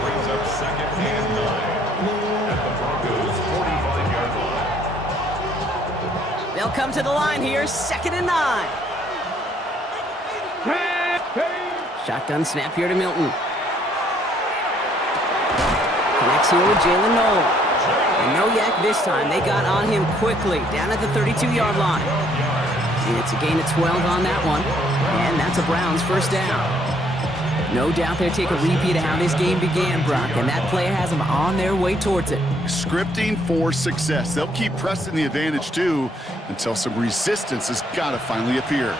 brings up 2nd and 9 at the Broncos' 45-yard line. They'll come to the line here, 2nd and 9. Shotgun snap here to Milton. Connects here with Jalen Noel. And no yak this time. They got on him quickly, down at the 32-yard line. And it's a gain of 12 on that one. And that's a Browns first down. No doubt they'll take a repeat of how this game began, Brock, and that play has them on their way towards it. Scripting for success. They'll keep pressing the advantage, too, until some resistance has got to finally appear.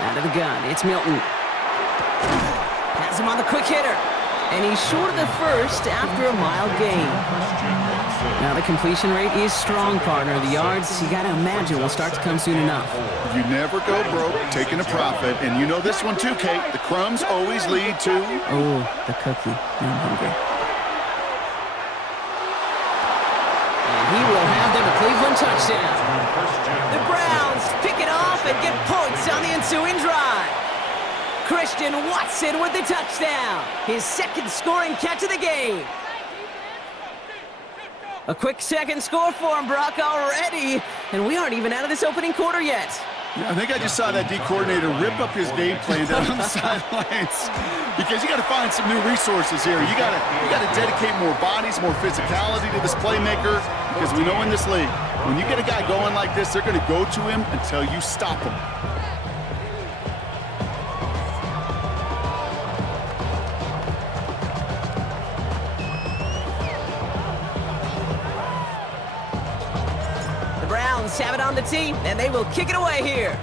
Out of the gun, it's Milton. Has him on the quick hitter. And he's short of the first after a mild gain. Now the completion rate is strong, partner. The yards, you got to imagine, will start to come soon enough. You never go broke taking a profit. And you know this one too, Kate. The crumbs always lead to... Oh, the cookie. I'm hungry. And he will have them Cleveland touchdown. The Browns pick it off and get points on the ensuing drive. Christian Watson with the touchdown. His second scoring catch of the game. A quick second score for him, Brock, already. And we aren't even out of this opening quarter yet. Yeah, I think I just saw that D coordinator rip up his game plan down on the sidelines. Because you got to find some new resources here. You got to dedicate more bodies, more physicality to this playmaker. Because we know in this league, when you get a guy going like this, they're going to go to him until you stop him. Have it on the tee, and they will kick it away here.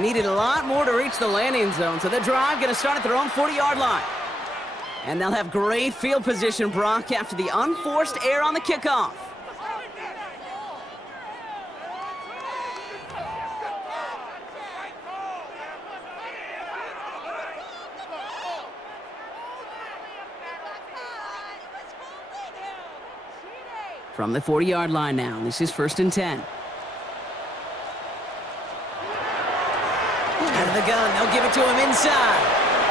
Needed a lot more to reach the landing zone, so the drive going to start at their own 40-yard line. And they'll have great field position, Brock, after the unforced error on the kickoff. From the 40-yard line now, this is 1st and 10. Out of the gun, they'll give it to him inside.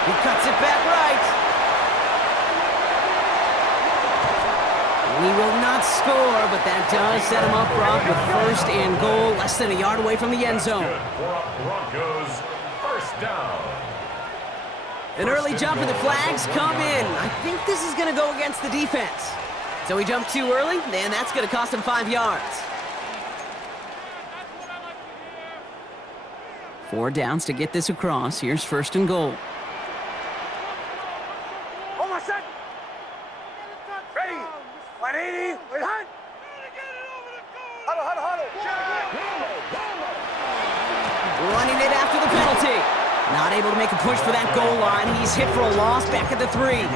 He cuts it back right. He will not score, but that does set him up, Brock, with 1st and goal, less than a yard away from the end zone. Broncos, 1st down. An early jump and the flags come in. I think this is going to go against the defense. So he jumped too early, and that's going to cost him 5 yards. 4 downs to get this across. Here's 1st and goal. Hold my set. Ready. 180. Wait, hunt. Huddle. Running it after the penalty. Not able to make a push for that goal line. He's hit for a loss back at the 3.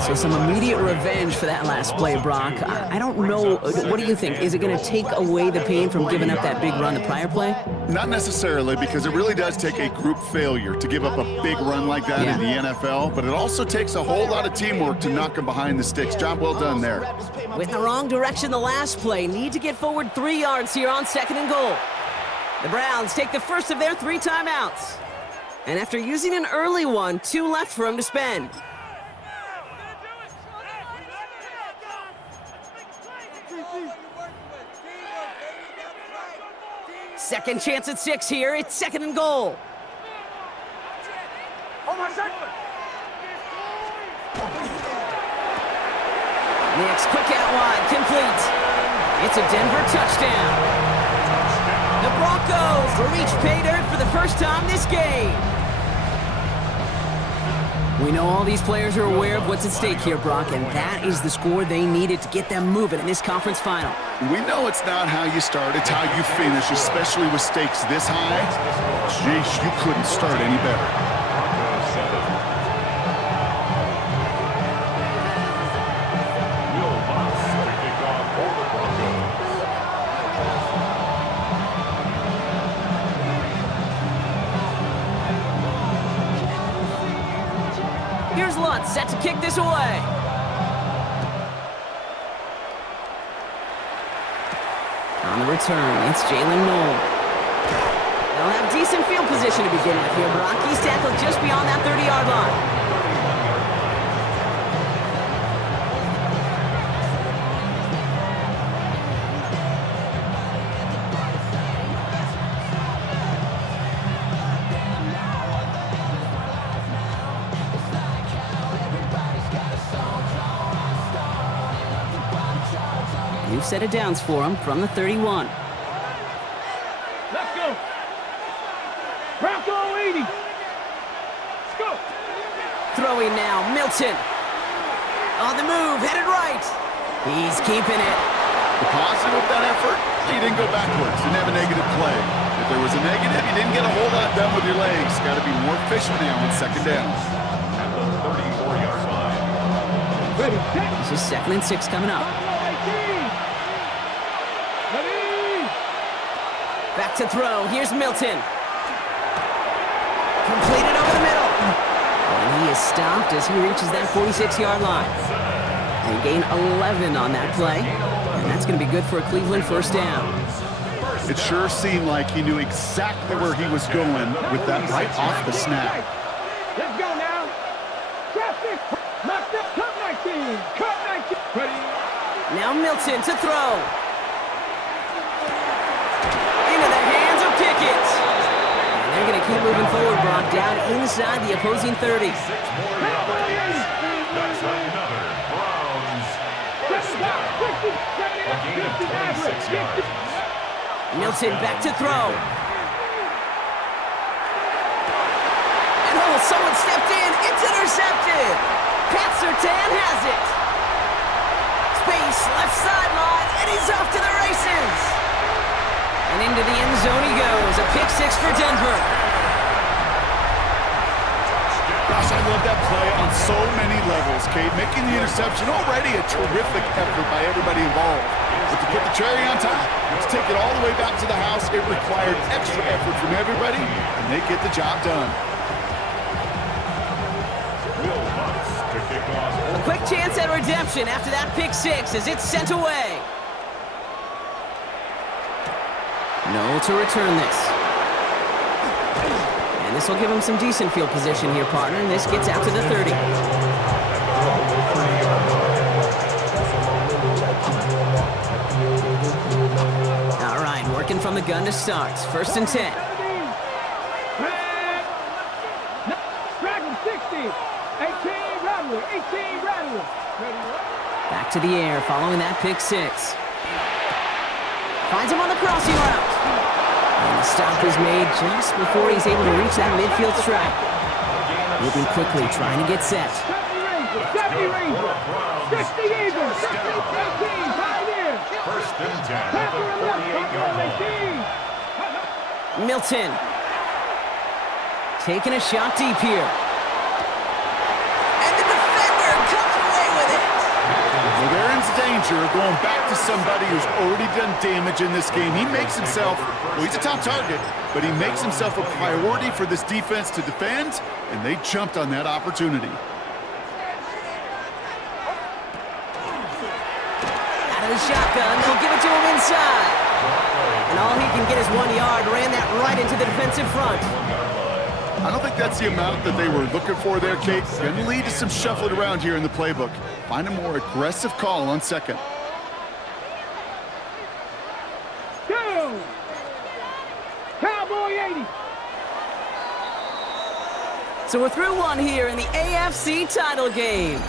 So some immediate revenge for that last play, Brock. I don't know. What do you think? Is it going to take away the pain from giving up that big run the prior play? Not necessarily, because it really does take a group failure to give up a big run like that in the NFL, but it also takes a whole lot of teamwork to knock him behind the sticks. Job well done there. With the wrong direction the last play, need to get forward 3 yards here on 2nd and goal. The Browns take the first of their 3 timeouts. And after using an early one, 2 left for him to spend. Second chance at 6 here. It's 2nd and goal. Next, quick out wide, complete. It's a Denver touchdown. The Broncos reach pay dirt for the first time this game. We know all these players are aware of what's at stake here, Brock, and that is the score they needed to get them moving in this conference final. We know it's not how you start, it's how you finish, especially with stakes this high. Jeez, you couldn't start any better. Set to kick this away. On the return, it's Jalen Noel. They'll have decent field position to begin with here, Brock. He's tackled just beyond that 30-yard line. New set of downs for him from the 31. Let's go. Bronco 80. Let's go. Throwing now, Milton. On the move, headed right. He's keeping it. The positive of that effort, he didn't go backwards, didn't have a negative play. If there was a negative, you didn't get a whole lot done with your legs. Got to be more efficient now on 2nd down. At the 34-yard line. Ready. This is 2nd and 6 coming up. Back to throw. Here's Milton. Completed over the middle. And he is stopped as he reaches that 46-yard line. They gain 11 on that play, and that's going to be good for a Cleveland first down. It sure seemed like he knew exactly where he was going with that right off the snap. Let's go now. Traffic. Knocked up. Cut 19. Cut 19. Ready. Now Milton to throw. Into the hands of Pickett. And they're going to keep moving forward, Brock, down inside the opposing 30. That's another Browns first down. A gain of 26 yards. Milton back to throw. And oh, someone stepped in. It's intercepted. Pat Surtain has it. Space, left sideline, and he's off to the races. And into the end zone he goes. A pick six for Denver. Gosh, I love that play on so many levels, Kate. Making the interception, already a terrific effort by everybody involved. But to put the cherry on top, to take it all the way back to the house, it required extra effort from everybody, and they get the job done. A quick chance at redemption after that pick six as it's sent away. No to return this. And this will give him some decent field position here, partner, and this gets out to the 30. All right, working from the gun to start. First and 10. Dragon 60. 18 Rattler. 18 Rattler. Back to the air following that pick six. Finds him on the crossing route. And the stop is made just before he's able to reach that midfield stripe. Moving quickly, trying to get set. 70 Ranger. 60 Eagles. 60 Pioneer. First and 10 at the 48-yard line. Milton. Taking a shot deep here. And the defender comes away with it. Well, they're in danger of going back to somebody who's already done damage in this game. He makes himself, well, he's a top target, but he makes himself a priority for this defense to defend, and they jumped on that opportunity. Out of the shotgun, they'll give it to him inside. And all he can get is 1 yard, ran that right into the defensive front. I don't think that's the amount that they were looking for there, Kate. Going to lead to some shuffling around here in the playbook. Find a more aggressive call on second. Go! Cowboy 80. So we're through one here in the AFC title game.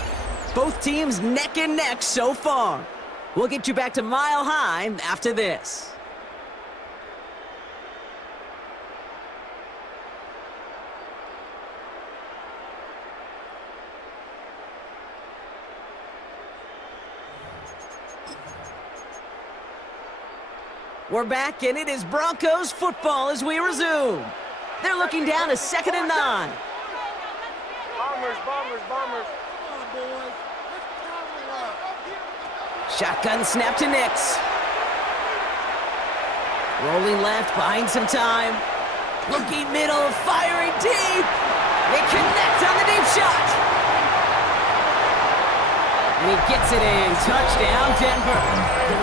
Both teams neck and neck so far. We'll get you back to Mile High after this. We're back, and it is Broncos football as we resume. They're looking down to 2nd and 9. Bombers. Shotgun snap to Nix. Rolling left, buying some time. Looking middle, firing deep. They connect on the deep shot. And he gets it in. Touchdown, Denver. The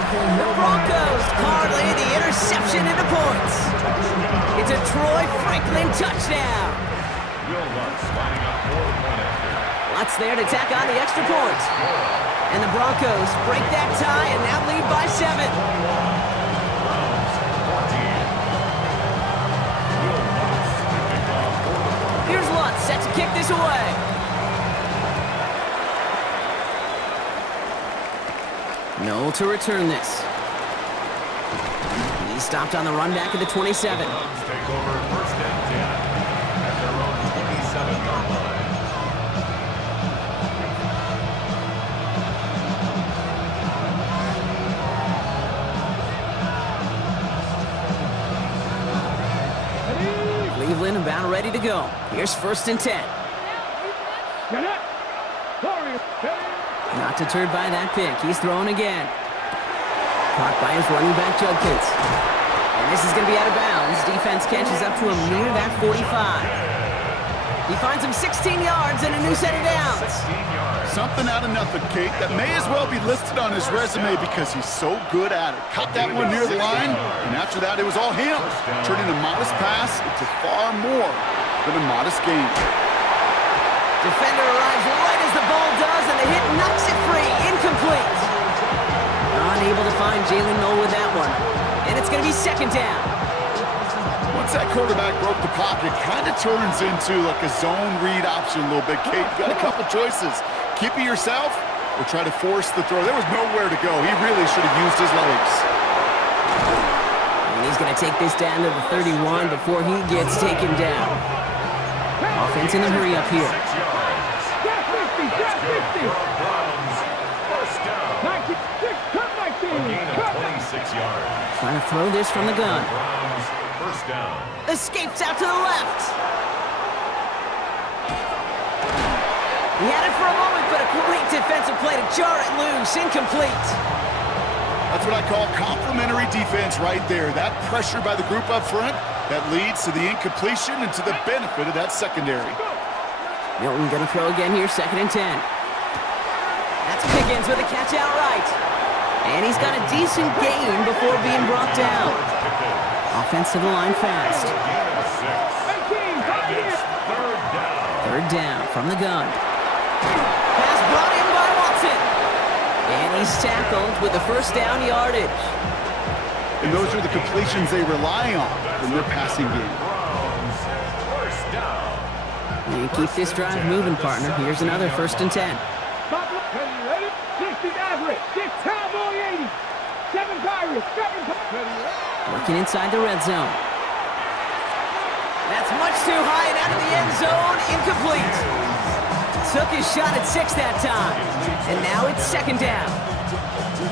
Broncos parlay the interception into points. It's a Troy Franklin touchdown. Lutz there to tack on the extra point. And the Broncos break that tie and now lead by 7. Here's Lutz set to kick this away. No to return this. He stopped on the run back at the 27. Take over first and 10 at their own 27-yard line. Cleveland about ready to go. Here's first and 10. Not deterred by that pick. He's throwing again. Caught by his running back, Judkins. And this is going to be out of bounds. Defense catches up to him near that 45. He finds him 16 yards and a new set of downs. 16 yards. Something out of nothing, Kate. That may as well be listed on his resume because he's so good at it. Caught that one near the line, and after that, it was all him, turning a modest pass into far more than a modest gain. Defender arrives right as the ball does, and the hit knocks it free. Incomplete. Unable to find Jalen Noel with that one. And it's going to be second down. Once that quarterback broke the pocket, kind of turns into like a zone read option a little bit. Kate, you got a couple choices. Keep it yourself or try to force the throw. There was nowhere to go. He really should have used his legs. And he's going to take this down to the 31 before he gets taken down. Offense in the hurry up here. 6 yards. Just 50. Browns. First down. 96, cut 19. Gain of 26 yards. Trying to throw this from the gun. Browns. First down. Escapes out to the left. He had it for a moment, but a great defensive play to jar it loose. Incomplete. That's what I call complimentary defense right there. That pressure by the group up front, that leads to the incompletion and to the benefit of that secondary. Milton gonna throw again here, 2nd and 10. That's Pickens with a catch outright. And he's got a decent gain before being brought down. Offense to the line fast. Gain of 6. And it's third down. Third down from the gun. Pass brought in by Watson. And he's tackled with the first down yardage. And those are the completions they rely on in their passing game. Browns. First down. You keep this drive moving, partner. Here's another 1st and 10. Ready? 60 average. 6 Cowboy 80. 7 Pirates. 7 Pirates. Working inside the red zone. That's much too high and out of the end zone. Incomplete. Took his shot at 6 that time. And now it's 2nd down.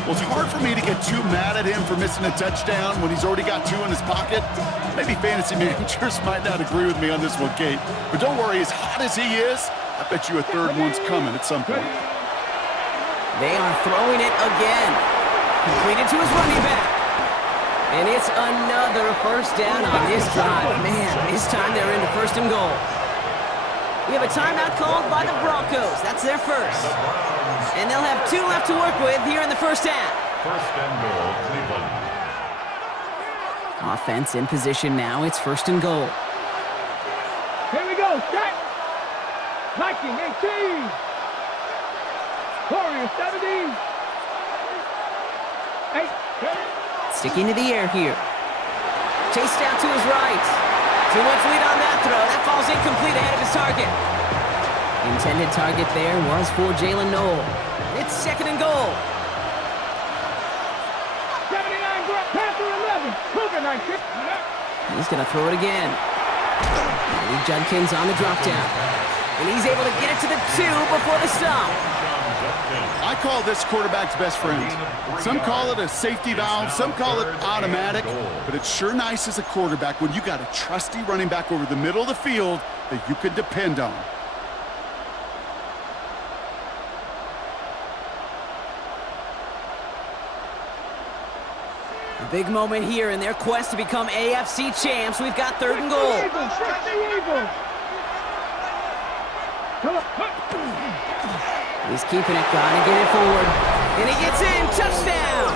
Well, it's hard for me to get too mad at him for missing a touchdown when he's already got 2 in his pocket. Maybe fantasy managers might not agree with me on this one, Kate. But don't worry, as hot as he is, I bet you a 3rd one's coming at some point. They are throwing it again. Completed to his running back. And it's another 1st down on this drive. Man, this time they're into 1st and goal. We have a timeout called by the Broncos. That's their first. And they'll have 2 left to work with here in the 1st half. First and goal, Cleveland. Offense in position now. It's 1st and goal. Here we go. Set. Viking 18. Warriors 17. 8. Sticking to the air here. Chased out to his right. Too much lead on that throw. That falls incomplete ahead of his target. Intended target there was for Jalen Noel. It's 2nd and goal. 79 Panther 11. Cougar 19. He's going to throw it again. Eddie Judkins on the drop down. And he's able to get it to the 2 before the stop. I call this quarterback's best friend. Some call it a safety valve, some call it automatic, but it's sure nice as a quarterback when you got a trusty running back over the middle of the field that you could depend on. A big moment here in their quest to become AFC champs. We've got 3rd and goal. He's keeping it, trying to get it forward. And he gets in, touchdown!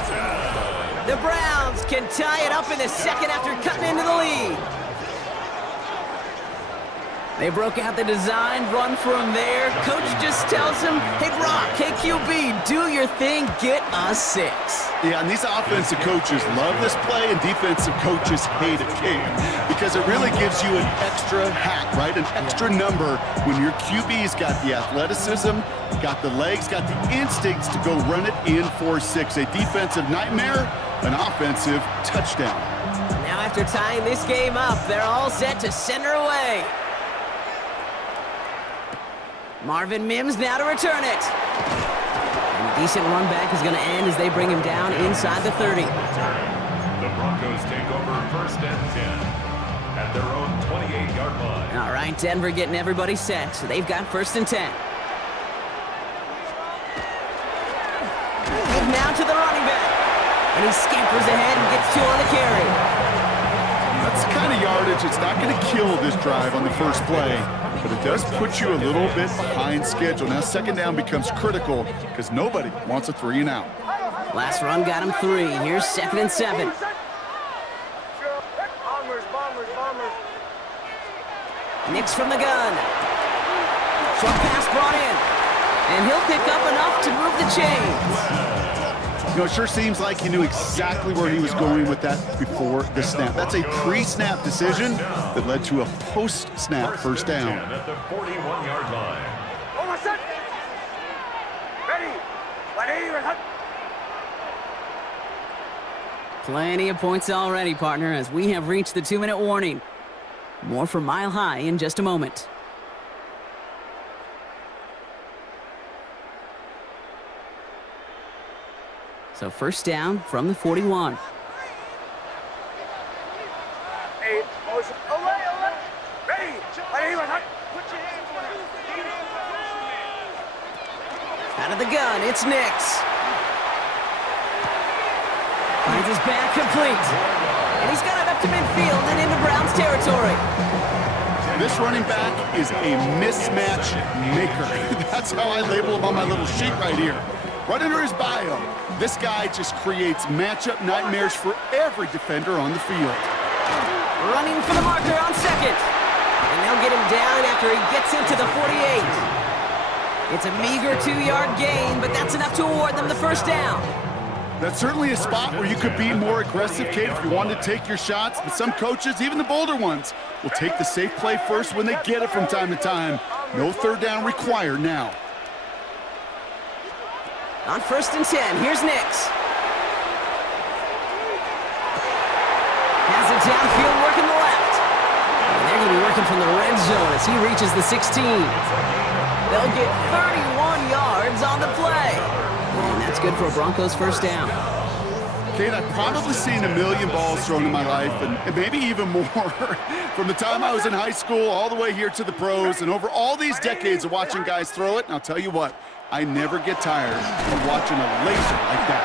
The Browns can tie it up in the 2nd after cutting into the lead. They broke out the design, run from there. Coach just tells him, hey, Brock, hey, QB, do your thing, get us 6. Yeah, and these offensive coaches love this play, and defensive coaches hate it, Kate, because it really gives you an extra hat, right? An extra number when your QB's got the athleticism, got the legs, got the instincts to go run it in for 6. A defensive nightmare, an offensive touchdown. Now after tying this game up, they're all set to send her away. Marvin Mims now to return it. And a decent run back is going to end as they bring him down inside the 30. The Broncos take over 1st and 10 at their own 28-yard line. All right, Denver getting everybody set, so they've got 1st and 10. Move now to the running back. And he scampers ahead and gets 2 on the carry. That's the kind of yardage that's not going to kill this drive on the first play. but it does put you a little bit behind schedule. Now second down becomes critical because nobody wants a 3 and out. Last run got him 3. Here's 2nd and 7. Nix from the gun. Short pass brought in. And he'll pick up enough to move the chains. You know, it sure seems like he knew exactly where he was going with that before the snap. That's a pre-snap decision that led to a post-snap first down. At the 41-yard line. Plenty of points already, partner, as we have reached the 2-minute warning. More from Mile High in just a moment. So first down from the 41. Out of the gun, it's Nix. Finds his back complete. And he's got it up to midfield and into Browns territory. This running back is a mismatch maker. That's how I label him on my little sheet right here. Right under his bio, this guy just creates matchup nightmares for every defender on the field. Running for the marker on 2nd. And they'll get him down after he gets into the 48. It's a meager 2-yard gain, but that's enough to award them the first down. That's certainly a spot where you could be more aggressive, Kate, if you wanted to take your shots. But some coaches, even the bolder ones, will take the safe play first when they get it from time to time. No third down required now. On 1st and 10, here's Nix. Has it downfield working the left. And they're going to be working from the red zone as he reaches the 16. They'll get 31 yards on the play. And that's good for a Broncos first down. Kate, I've probably seen a million balls thrown in my life, and maybe even more, from the time I was in high school all the way here to the pros, and over all these decades of watching guys throw it. And I'll tell you what, I never get tired of watching a laser like that.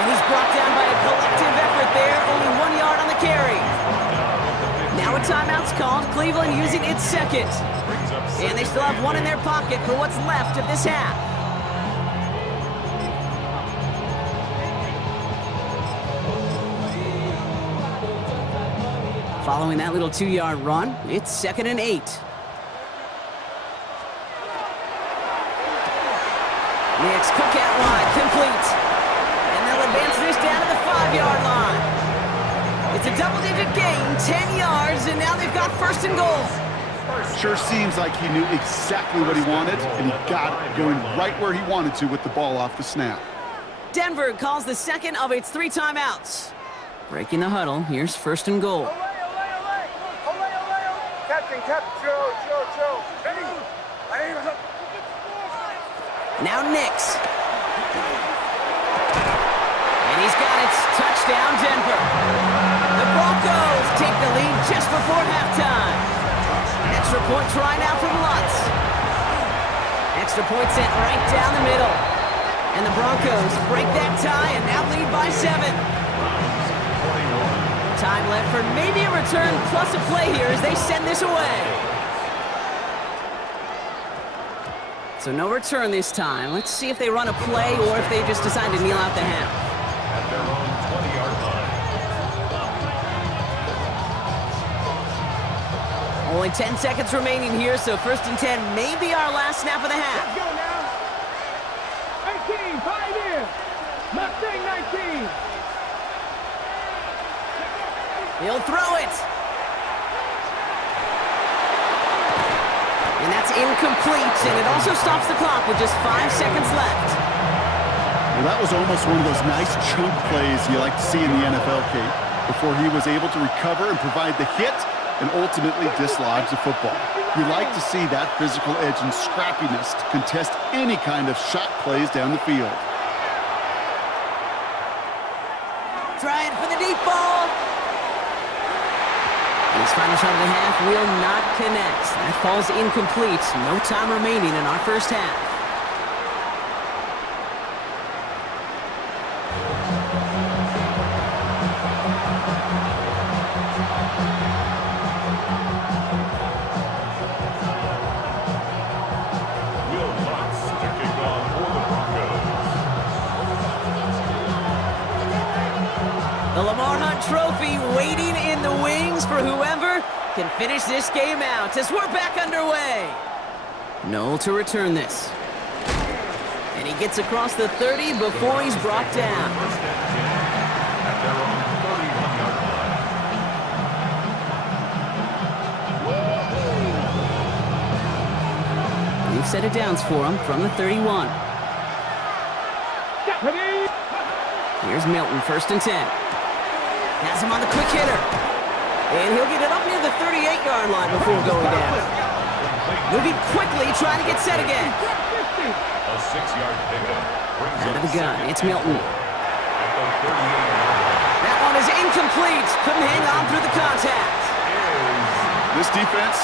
And he's brought down by a collective effort there, only 1 yard on the carry. Now a timeout's called, Cleveland using its second. And they still have one in their pocket for what's left of this half. Following that little 2-yard run, it's 2nd and 8. Nix, Cook out wide, complete. And they'll advance this down to the 5-yard line. It's a double-digit gain, 10 yards, and now they've got 1st and goal. Sure seems like he knew exactly what he wanted, and he got it going right where he wanted to with the ball off the snap. Denver calls the second of its 3 timeouts. Breaking the huddle, here's 1st and goal. Now Nix. And he's got it. Touchdown, Denver. The Broncos take the lead just before halftime. Extra point try now from Lutz. Extra point sent right down the middle. And the Broncos break that tie and now lead by 7. Time left for maybe a return plus a play here as they send this away. So no return this time. Let's see if they run a play or if they just decide to kneel out the half. At their own 20-yard line. Only 10 seconds remaining here, so 1st and 10 may be our last snap of the half. Let's go now. 18, Pioneer. Mustang 19. He'll throw it. And that's incomplete, and it also stops the clock with just 5 seconds left. Well, that was almost one of those nice chunk plays you like to see in the NFL, Kate, before he was able to recover and provide the hit and ultimately dislodge the football. You like to see that physical edge and scrappiness to contest any kind of shot plays down the field. Trying for the deep ball. His final shot of the half will not connect. That falls incomplete. No time remaining in our first half. victory waiting in the wings for whoever can finish this game out as we're back underway. Noel to return this. And he gets across the 30 before he's brought down. First and 10 at their own 31-yard line. New set of downs for him from the 31. Here's Milton, first and 10. Has him on the quick hitter. And he'll get it up near the 38-yard line before going down. Moving quickly, trying to get set again. A 6-yard pickup. Out of the gun, it's Milton. At the 38-yard line. That one is incomplete. Couldn't hang on through the contact. This defense,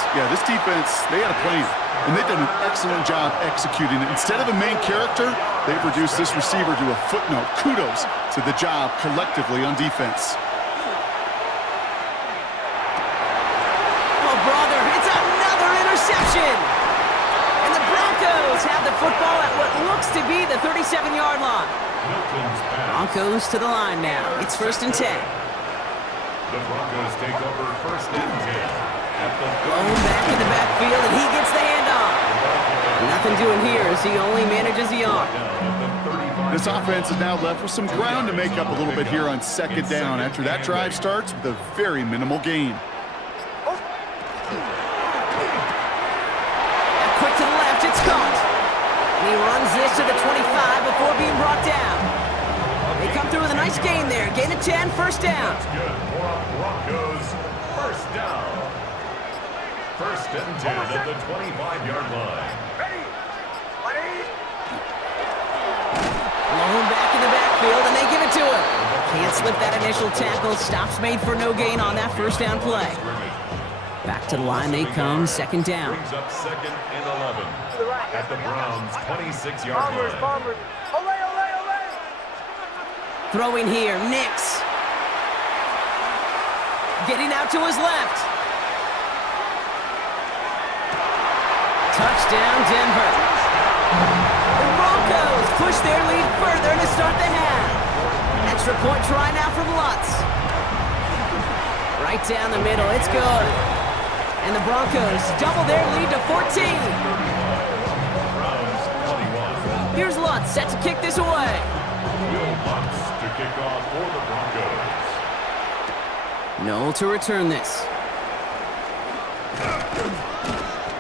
they had a plan. And they've done an excellent job executing it. Instead of a main character, they've reduced this receiver to a footnote. Kudos to the job collectively on defense. Oh, brother, it's another interception. And the Broncos have the football at what looks to be the 37-yard line. Milton's pass. Broncos to the line now. It's first and 10. The Broncos take over first and 10. Blown back in the backfield, and he gets the handoff. Nothing doing here as he only manages the arm. This offense is now left with some ground to make up a little bit here on second down after that drive starts with a very minimal gain. Quick to the left, it's caught. And he runs this to the 25 before being brought down. They come through with a nice gain there. Gain of 10, first down. That's good for Broncos. First down. First and 10 at the 25-yard line. Blown back in the backfield, and they give it to him. Can't slip that initial tackle. Stops made for no gain on that first down play. Back to the line they come, second down. Brings up second and 11 at the Browns' 26-yard line. Throwing here, Nix. Getting out to his left. Touchdown, Denver. The Broncos push their lead further to start the half. Extra point try now from Lutz. Right down the middle, it's good. And the Broncos double their lead to 14. Browns 21. Here's Lutz set to kick this away. Will Lutz to kick off for the Broncos. Noel to return this.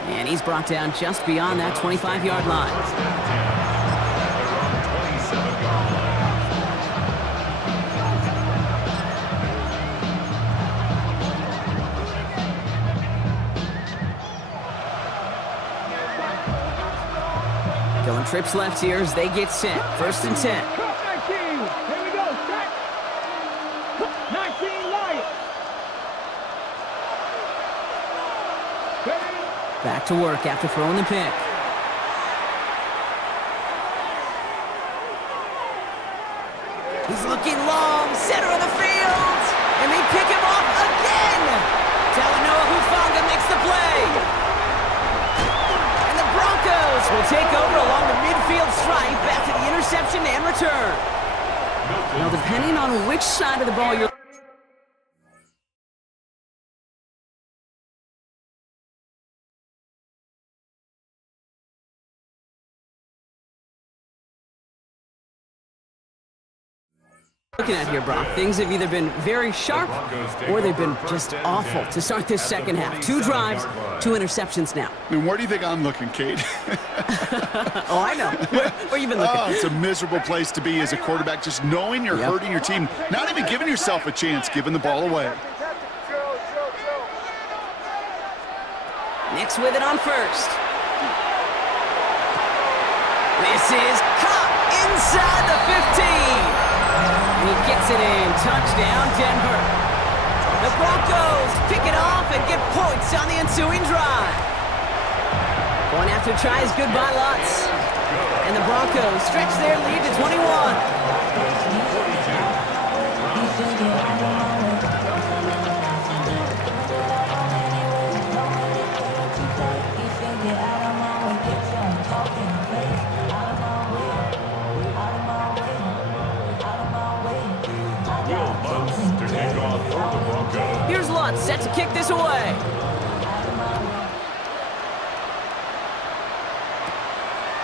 And he's brought down just beyond that 25-yard line. First and 10 at their own 27-yard line. Going trips left here as they get set. First and 10. Cut 19. Here we go. Set. 19 Lions. Back to work after throwing the pick. He's looking long, center of the field, and they pick him off again. Talanoa Hufanga makes the play. And the Broncos will take over along the midfield stripe after the interception and return. Now, depending on which side of the ball you're looking at here, Brock, things have either been very sharp or they've been just awful to start this second half. 2 drives, 2 interceptions now. I mean, where do you think I'm looking, Kate? Oh, I know. Where you been looking? Oh, it's a miserable place to be as a quarterback, just knowing you're hurting your team, not even giving yourself a chance, giving the ball away. Nix with it on first. This is caught inside the 15. He gets it in. Touchdown, Denver. The Broncos pick it off and get points on the ensuing drive. Going after tries good by Lutz. And the Broncos stretch their lead to 21. Will Lutz to kick off for the kick this away.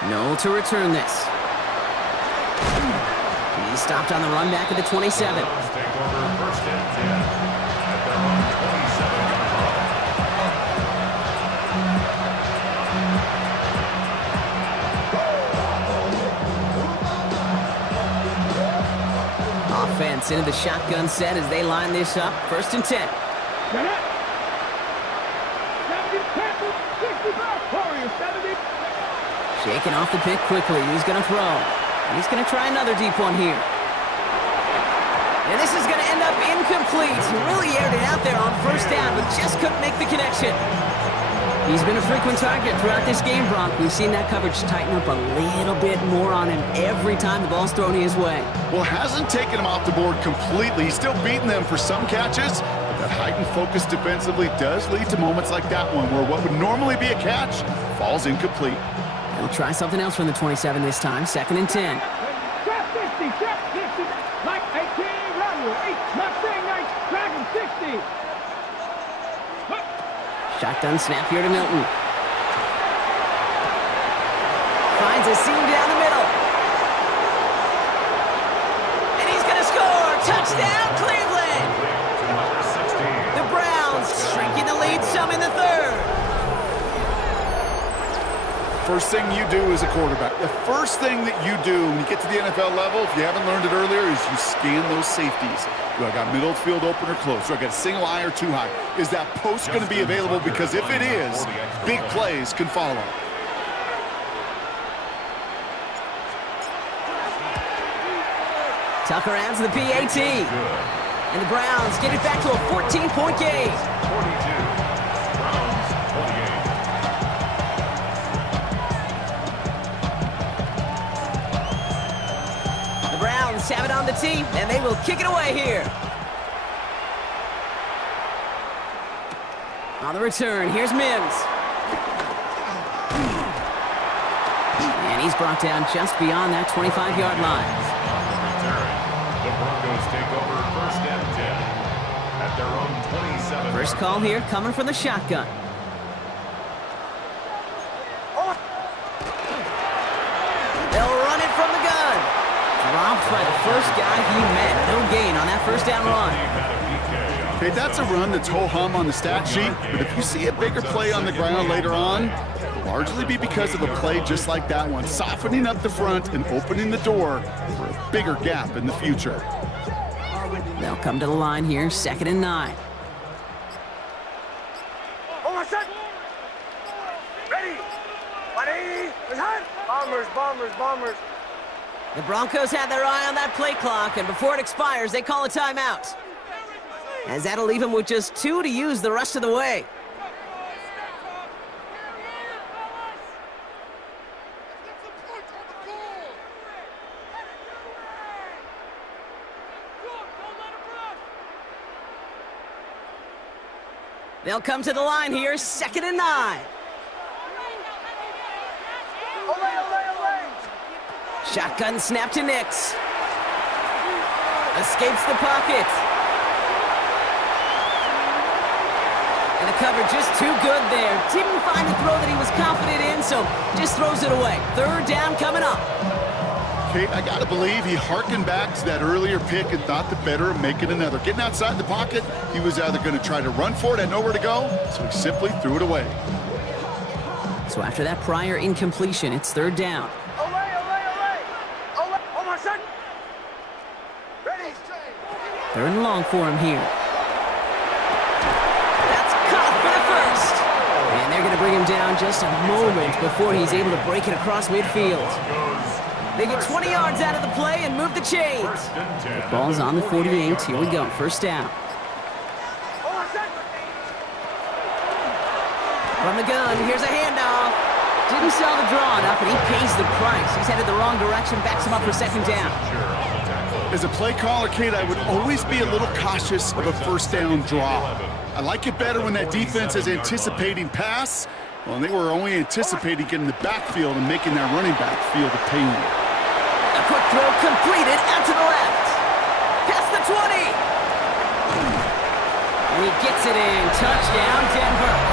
No to return this. He stopped on the run back at the 27. Take over first and 10 at their own 27-yard line. Offense into the shotgun set as they line this up. First and 10. Shaking off the pick quickly. He's going to throw. He's going to try another deep one here. And this is going to end up incomplete. He really aired it out there on first down, but just couldn't make the connection. He's been a frequent target throughout this game, Bronk. We've seen that coverage tighten up a little bit more on him every time the ball's thrown his way. Well, hasn't taken him off the board completely. He's still beating them for some catches, but that heightened focus defensively does lead to moments like that one where what would normally be a catch falls incomplete. He'll try something else from the 27 this time. Second and 10. Shotgun snap here to Milton. Finds a seam down the middle. And he's going to score. Touchdown, Cleveland. The Browns shrinking the lead some in the third. First thing you do as a quarterback, the first thing that you do when you get to the NFL level, if you haven't learned it earlier, is you scan those safeties. Do I got middle field open or close? Do I got a single high or two high? Is that post going to be available? Because if it is, big plays can follow. Tucker adds the PAT. And the Browns get it back to a 14-point game. 42. Browns 48. Browns have it on the tee, and they will kick it away here. On the return, here's Mims. And he's brought down just beyond that 25-yard line. The Broncos take over first and 10 at their own 27. First call here coming from the shotgun. They'll run it from the gun. Dropped by the first guy he met. No gain on that first down run. Okay, that's a run that's ho-hum on the stat sheet, but if you see a bigger play on the ground later on, it'll largely be because of a play just like that one, softening up the front and opening the door for a bigger gap in the future. They'll come to the line here, second and 9. Ready! 180! Bombers! The Broncos had their eye on that play clock, and before it expires, they call a timeout. As that'll leave him with just 2 to use the rest of the way. They'll come to the line here, second and 9. Shotgun snap to Nix. Escapes the pocket. And the cover just too good there. Didn't find a throw that he was confident in, so just throws it away. Third down coming up. Kate, I gotta believe he hearkened back to that earlier pick and thought the better of making another. Getting outside the pocket, he was either gonna try to run for it, had nowhere to go, so he simply threw it away. So after that prior incompletion, it's third down. Third and long for him here. That's caught for the first. And they're going to bring him down just a moment before he's able to break it across midfield. They get 20 yards out of the play and move the chains. The ball's on the 48. Here we go. First down. From the gun, here's a handoff. Didn't sell the draw enough, and he pays the price. He's headed the wrong direction, backs him up for second down. As a play caller, Kate, I would always be a little cautious of a first down draw. I like it better when that defense is anticipating pass. Well, and they were only anticipating getting the backfield and making that running back feel the pain. A quick throw completed out to the left. Past the 20. And he gets it in. Touchdown, Denver.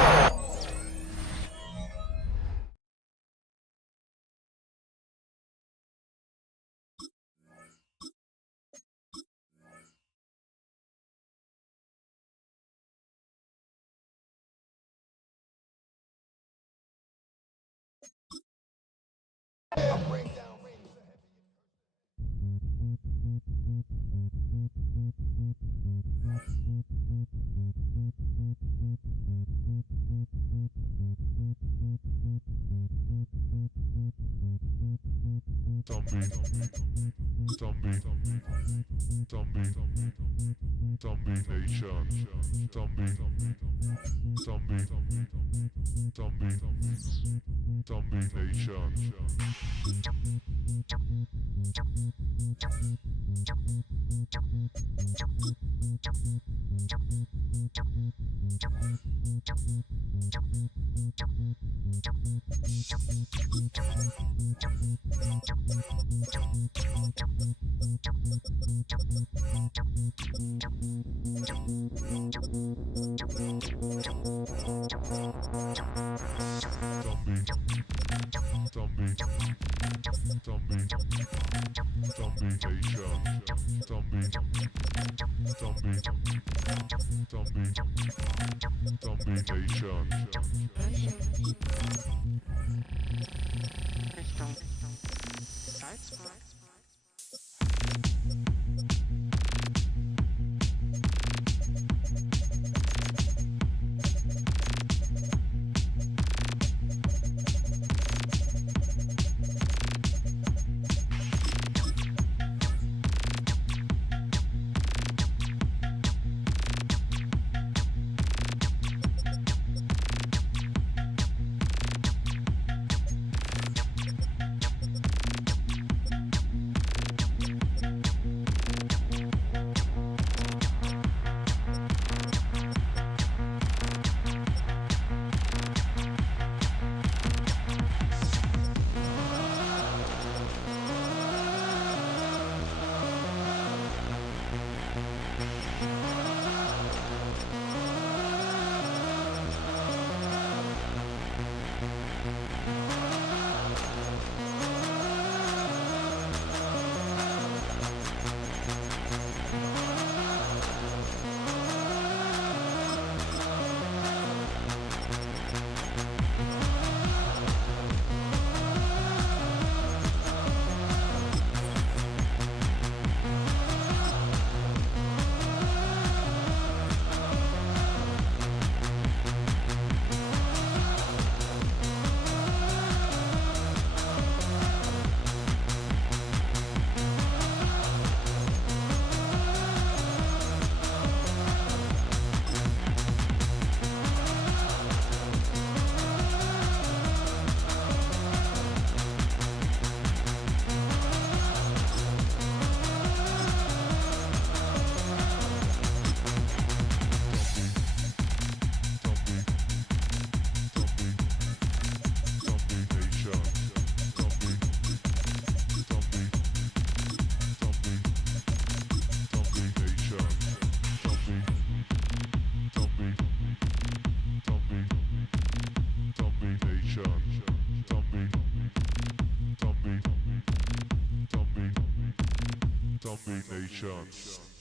Nation.